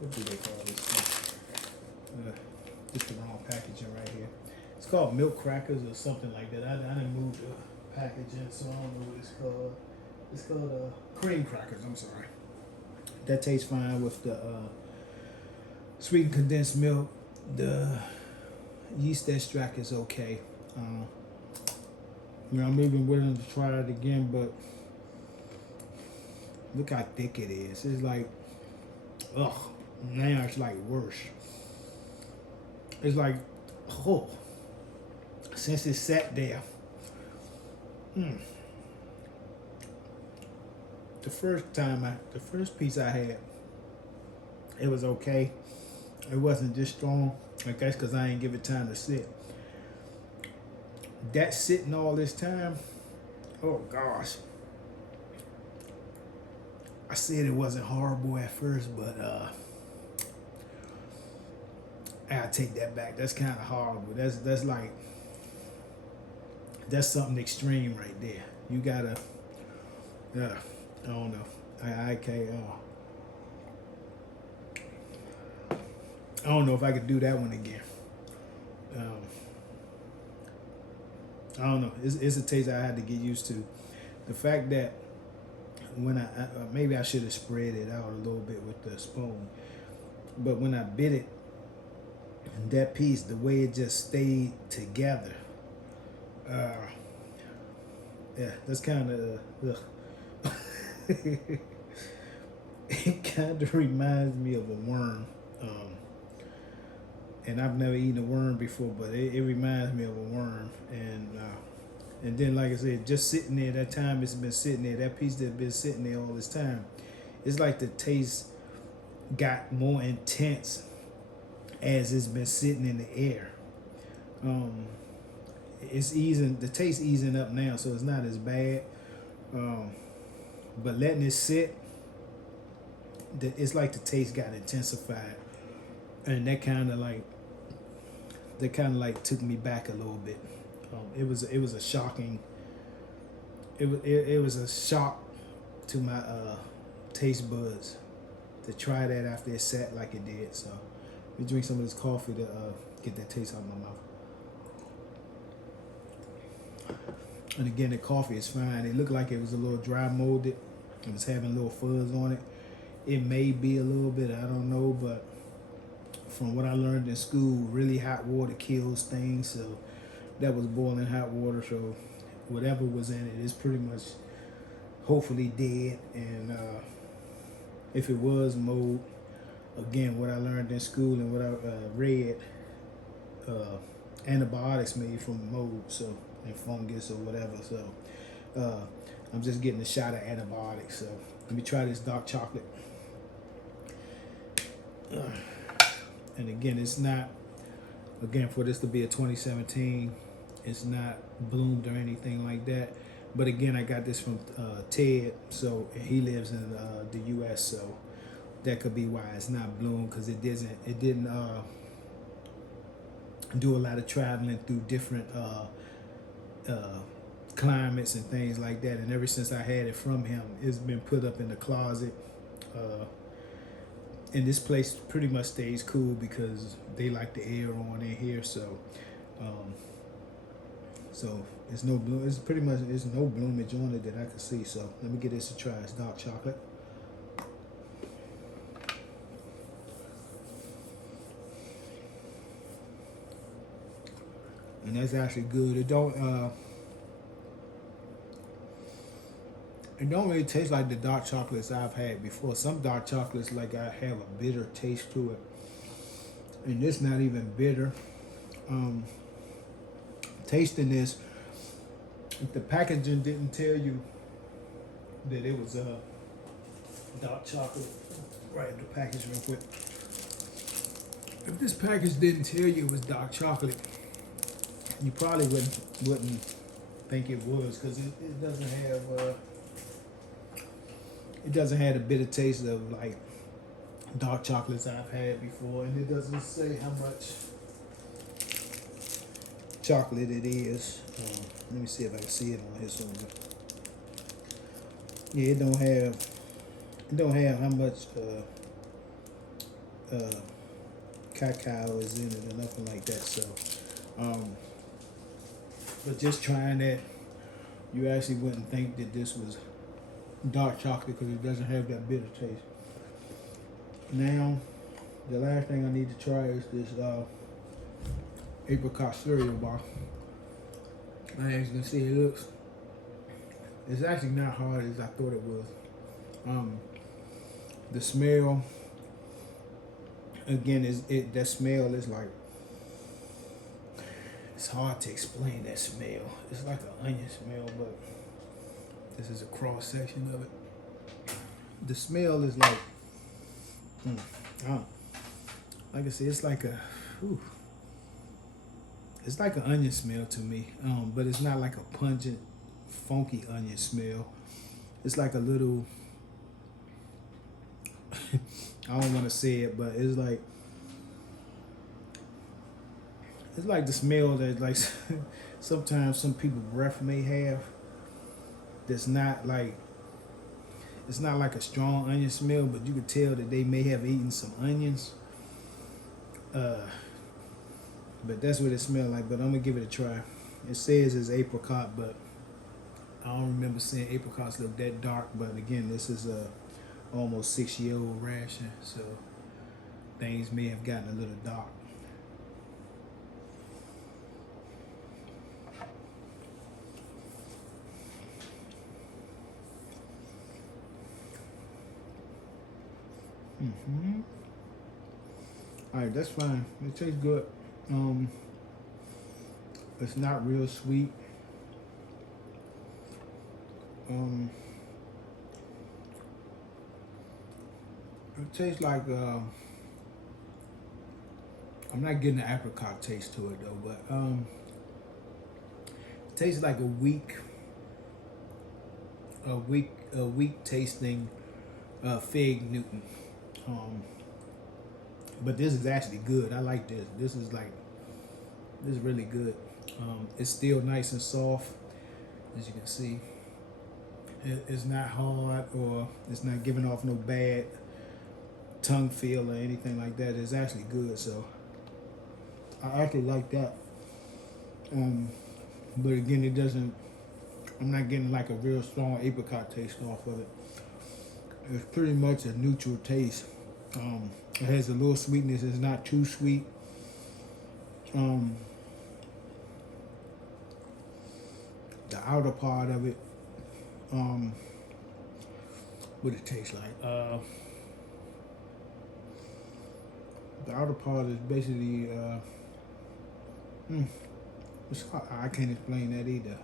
What do they call this thing? Just the wrong packaging right here. It's called milk crackers or something like that. I didn't move the packaging, so I don't know what it's called. It's called cream crackers. I'm sorry. That tastes fine with the sweetened condensed milk. The yeast extract is okay. I'm even willing to try it again, but Look how thick it is. It's like, ugh. Now it's like worse. It's like, oh, since it sat there. The first piece I had, it was okay. It wasn't just strong. I guess because I ain't give it time to sit. That sitting all this time, oh gosh. I said it wasn't horrible at first, but I'll take that back. That's kind of horrible. That's like, that's something extreme right there. You gotta, I don't know. I can't. I don't know if I could do that one again. I don't know. It's a taste I had to get used to. The fact that when I maybe I should have spread it out a little bit with the spoon, but when I bit it, that piece, the way it just stayed together, yeah, that's kind of it kind of reminds me of a worm. And I've never eaten a worm before, but it reminds me of a worm. And then, like I said, just sitting there, that time it's been sitting there, that piece that's been sitting there all this time, it's like the taste got more intense as it's been sitting in the air. It's easing, the taste easing up now, so it's not as bad. But letting it sit, it's like the taste got intensified, and that kind of like took me back a little bit. It was a shocking. It was a shock to my taste buds to try that after it sat like it did. So we drink some of this coffee to get that taste out of my mouth. And again, the coffee is fine. It looked like it was a little dry molded. It was having a little fuzz on it. It may be a little bit, I don't know, but from what I learned in school, really hot water kills things. So that was boiling hot water. So whatever was in it is pretty much hopefully dead. And if it was mold, again, what I learned in school and what I read, antibiotics made from mold, so, and fungus or whatever. So I'm just getting a shot of antibiotics. So let me try this dark chocolate. And again, it's not, again, for this to be a 2017, it's not bloomed or anything like that. But again, I got this from Ted, so he lives in the U.S., so that could be why it's not bloomed, because it didn't do a lot of traveling through different climates and things like that. And ever since I had it from him, it's been put up in the closet. And this place pretty much stays cool because they like the air on in here. So, so it's no bloom. It's pretty much, there's no bloomage on it that I can see. So let me get this a try. It's dark chocolate. And that's actually good. It don't really taste like the dark chocolates I've had before. Some dark chocolates, like, I have a bitter taste to it, and this not even bitter. Tasting this, if the packaging didn't tell you that it was dark chocolate, right, the package real quick. If this package didn't tell you it was dark chocolate, you probably wouldn't think it was, because it doesn't have it doesn't have the bitter taste of like dark chocolates I've had before, and it doesn't say how much chocolate it is. Let me see if I can see it on here somewhere. Yeah, it don't have how much cacao is in it or nothing like that. So, but just trying that, you actually wouldn't think that this was dark chocolate because it doesn't have that bitter taste. Now, the last thing I need to try is this apricot cereal bar. As you can see, it's actually not hard as I thought it was. Um, the smell again is it. That smell is like, it's hard to explain that smell. It's like an onion smell, but this is a cross section of it. The smell is like, mm, uh, like I said, it's like a, whew, it's like an onion smell to me. But it's not like a pungent, funky onion smell. It's like a little, I don't want to say it, but it's like the smell that like sometimes some people breath may have. That's not like, it's not like a strong onion smell, but you could tell that they may have eaten some onions. But that's what it smells like. But I'm gonna give it a try. It says it's apricot, but I don't remember seeing apricots look that dark. But again, this is a almost 6-year-old ration, so things may have gotten a little dark. All right, that's fine. It tastes good. It's not real sweet. It tastes like I'm not getting the apricot taste to it though, but it tastes like a weak tasting fig Newton. But this is actually good. I like this. This is really good. It's still nice and soft, as you can see. It's not hard, or it's not giving off no bad tongue feel or anything like that. It's actually good, so I actually like that. But again, it doesn't. I'm not getting like a real strong apricot taste off of it. It's pretty much a neutral taste. It has a little sweetness. It's not too sweet. The outer part of it, what it tastes like. The outer part is basically, I can't explain that either.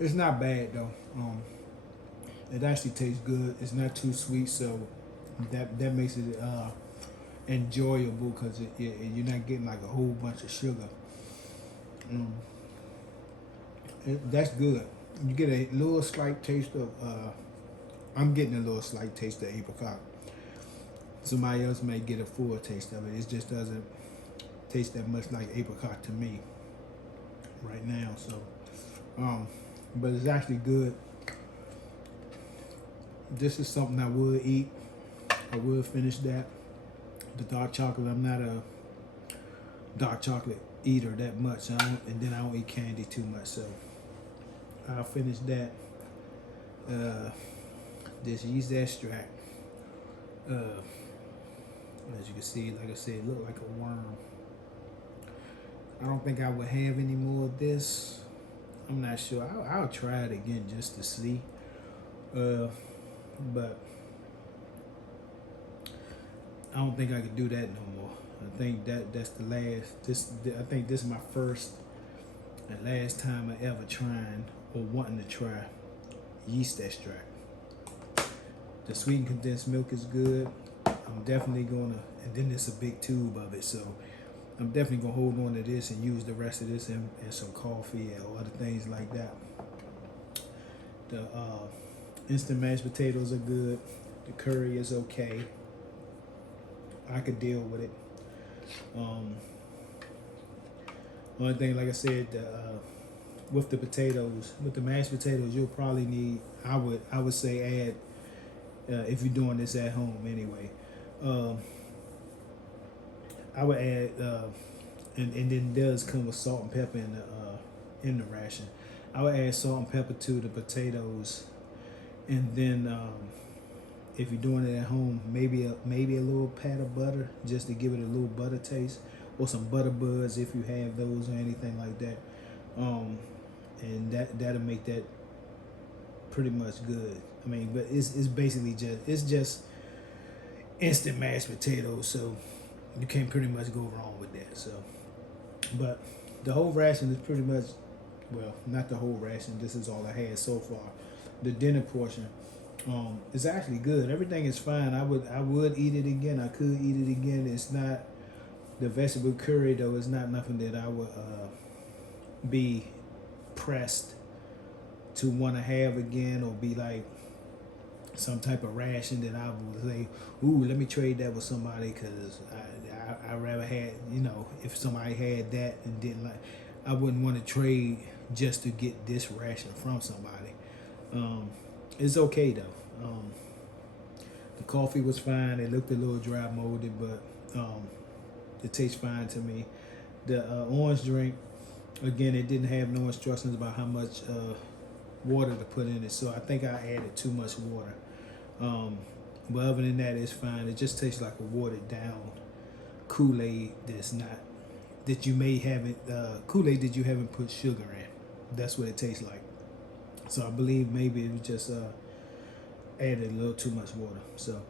It's not bad though. It actually tastes good. It's not too sweet, so that makes it enjoyable, because you're not getting like a whole bunch of sugar. That's good. You get a little slight taste of. I'm getting a little slight taste of apricot. Somebody else may get a full taste of it. It just doesn't taste that much like apricot to me right now. So, but it's actually good. This is something I would eat. I would finish that. The dark chocolate, I'm not a dark chocolate eater that much. And then I don't eat candy too much, so I'll finish that. This yeast extract. As you can see, like I said, it looked like a worm. I don't think I would have any more of this. I'm not sure. I'll try it again just to see. But I don't think I could do that no more. I think that's the last. I think this is my first and last time I ever trying or wanting to try yeast extract. The sweetened condensed milk is good. I'm definitely gonna, and then it's a big tube of it, so I'm definitely gonna hold on to this and use the rest of this in some coffee or other things like that. The instant mashed potatoes are good. The curry is okay. I could deal with it. One thing, like I said, with the potatoes, with the mashed potatoes, you'll probably need. I would say add, if you're doing this at home anyway. I would add, and then it does come with salt and pepper in the ration. I would add salt and pepper to the potatoes, and then if you're doing it at home, maybe a little pat of butter just to give it a little butter taste, or some butter buds if you have those or anything like that. And that'll make that pretty much good. I mean, but it's basically just instant mashed potatoes, so you can't pretty much go wrong with that. So, but the whole ration is pretty much, well, not the whole ration. This is all I had so far. The dinner portion, is actually good. Everything is fine. I would eat it again. I could eat it again. It's not the vegetable curry though. It's not nothing that I would be pressed to want to have again, or be like some type of ration that I would say, ooh, let me trade that with somebody, because I rather had, if somebody had that and didn't like, I wouldn't want to trade just to get this ration from somebody. It's okay though. The coffee was fine. It looked a little dry, molded, but it tastes fine to me. The orange drink, again, it didn't have no instructions about how much water to put in it, so I think I added too much water. But other than that, it's fine. It just tastes like a watered down Kool-Aid that you may haven't Kool-Aid that you haven't put sugar in. That's what it tastes like. So I believe maybe it was just added a little too much water. So,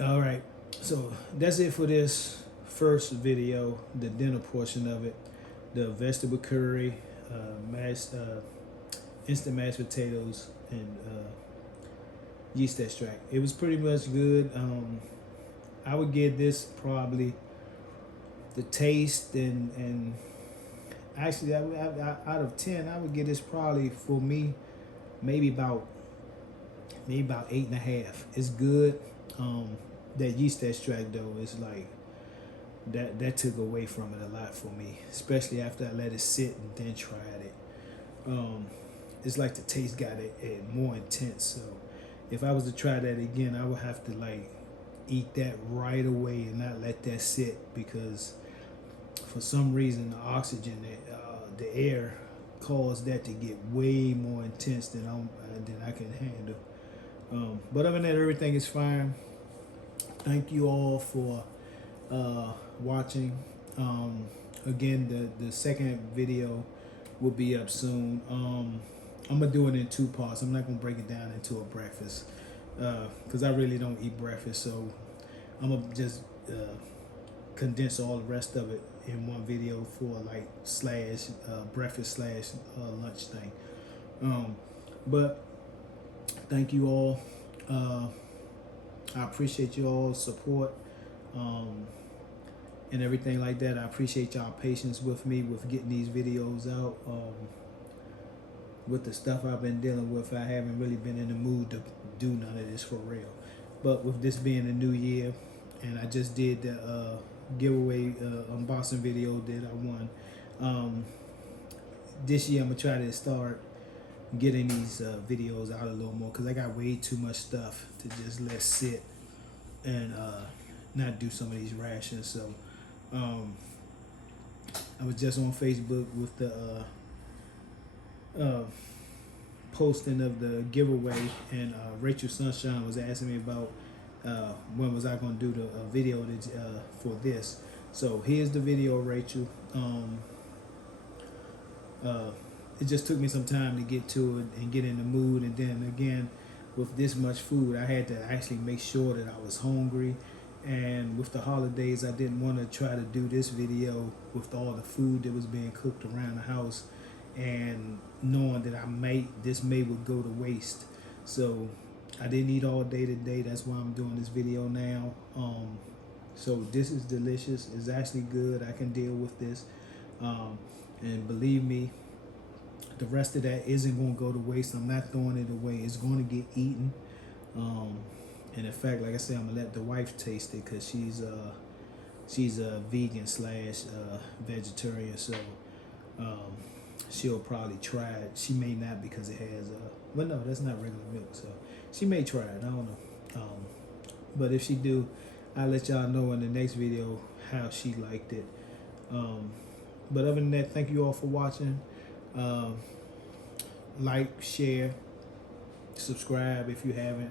all right. So that's it for this first video, the dinner portion of it. The vegetable curry, instant mashed potatoes, and yeast extract. It was pretty much good. I would give this probably the taste and actually, I out of 10, I would give this probably, for me, maybe about 8.5. It's good. That yeast extract though is like that took away from it a lot for me, especially after I let it sit and then tried it. It's like the taste got it more intense. So if I was to try that again, I would have to like eat that right away and not let that sit, because for some reason the oxygen, the air, caused that to get way more intense than I can handle. But other than that, everything is fine. Thank you all for watching. Again, the second video will be up soon. I'm gonna do it in 2 parts. I'm not gonna break it down into a breakfast, because I really don't eat breakfast. So I'm gonna just condense all the rest of it in one video for like breakfast / lunch thing. But thank you all. I appreciate you all's support and everything like that. I appreciate y'all patience with me with getting these videos out. With the stuff I've been dealing with, I haven't really been in the mood to do none of this for real. But with this being a new year, and I just did the giveaway unboxing video that I won. This year I'm gonna try to start getting these videos out a little more, because I got way too much stuff to just let sit and not do some of these rations. So I was just on Facebook with the posting of the giveaway, and Rachel Sunshine was asking me about when was I going to do the video for this. So here's the video, Rachel. It just took me some time to get to it and get in the mood, and then again, with this much food, I had to actually make sure that I was hungry. And with the holidays, I didn't want to try to do this video with all the food that was being cooked around the house, and knowing that this may would go to waste. So I didn't eat all day today. That's why I'm doing this video now. So this is delicious. It's actually good. I can deal with this. And believe me, the rest of that isn't going to go to waste. I'm not throwing it away. It's going to get eaten. And in fact, like I said, I'm gonna let the wife taste it, because she's a vegan / vegetarian. So she'll probably try it. She may not, because it has well, no, that's not regular milk. So she may try it. I don't know. But if she do, I'll let y'all know in the next video how she liked it. But other than that, thank you all for watching. Like, share, subscribe if you haven't.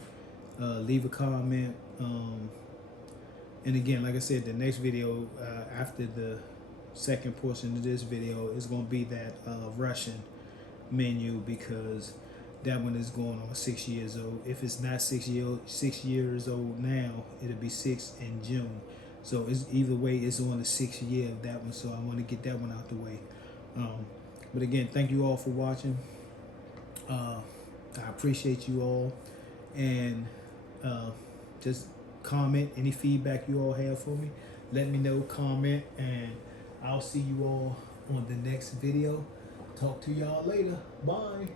Leave a comment. And again, like I said, the next video after the second portion of this video is going to be that Russian menu, because that one is going on 6 years old. If it's not 6 years old now, it'll be 6 in June. So it's either way, it's on the 6th year of that one. So I want to get that one out the way. But again, thank you all for watching. I appreciate you all, and just comment any feedback you all have for me. Let me know, comment, and I'll see you all on the next video. Talk to y'all later. Bye.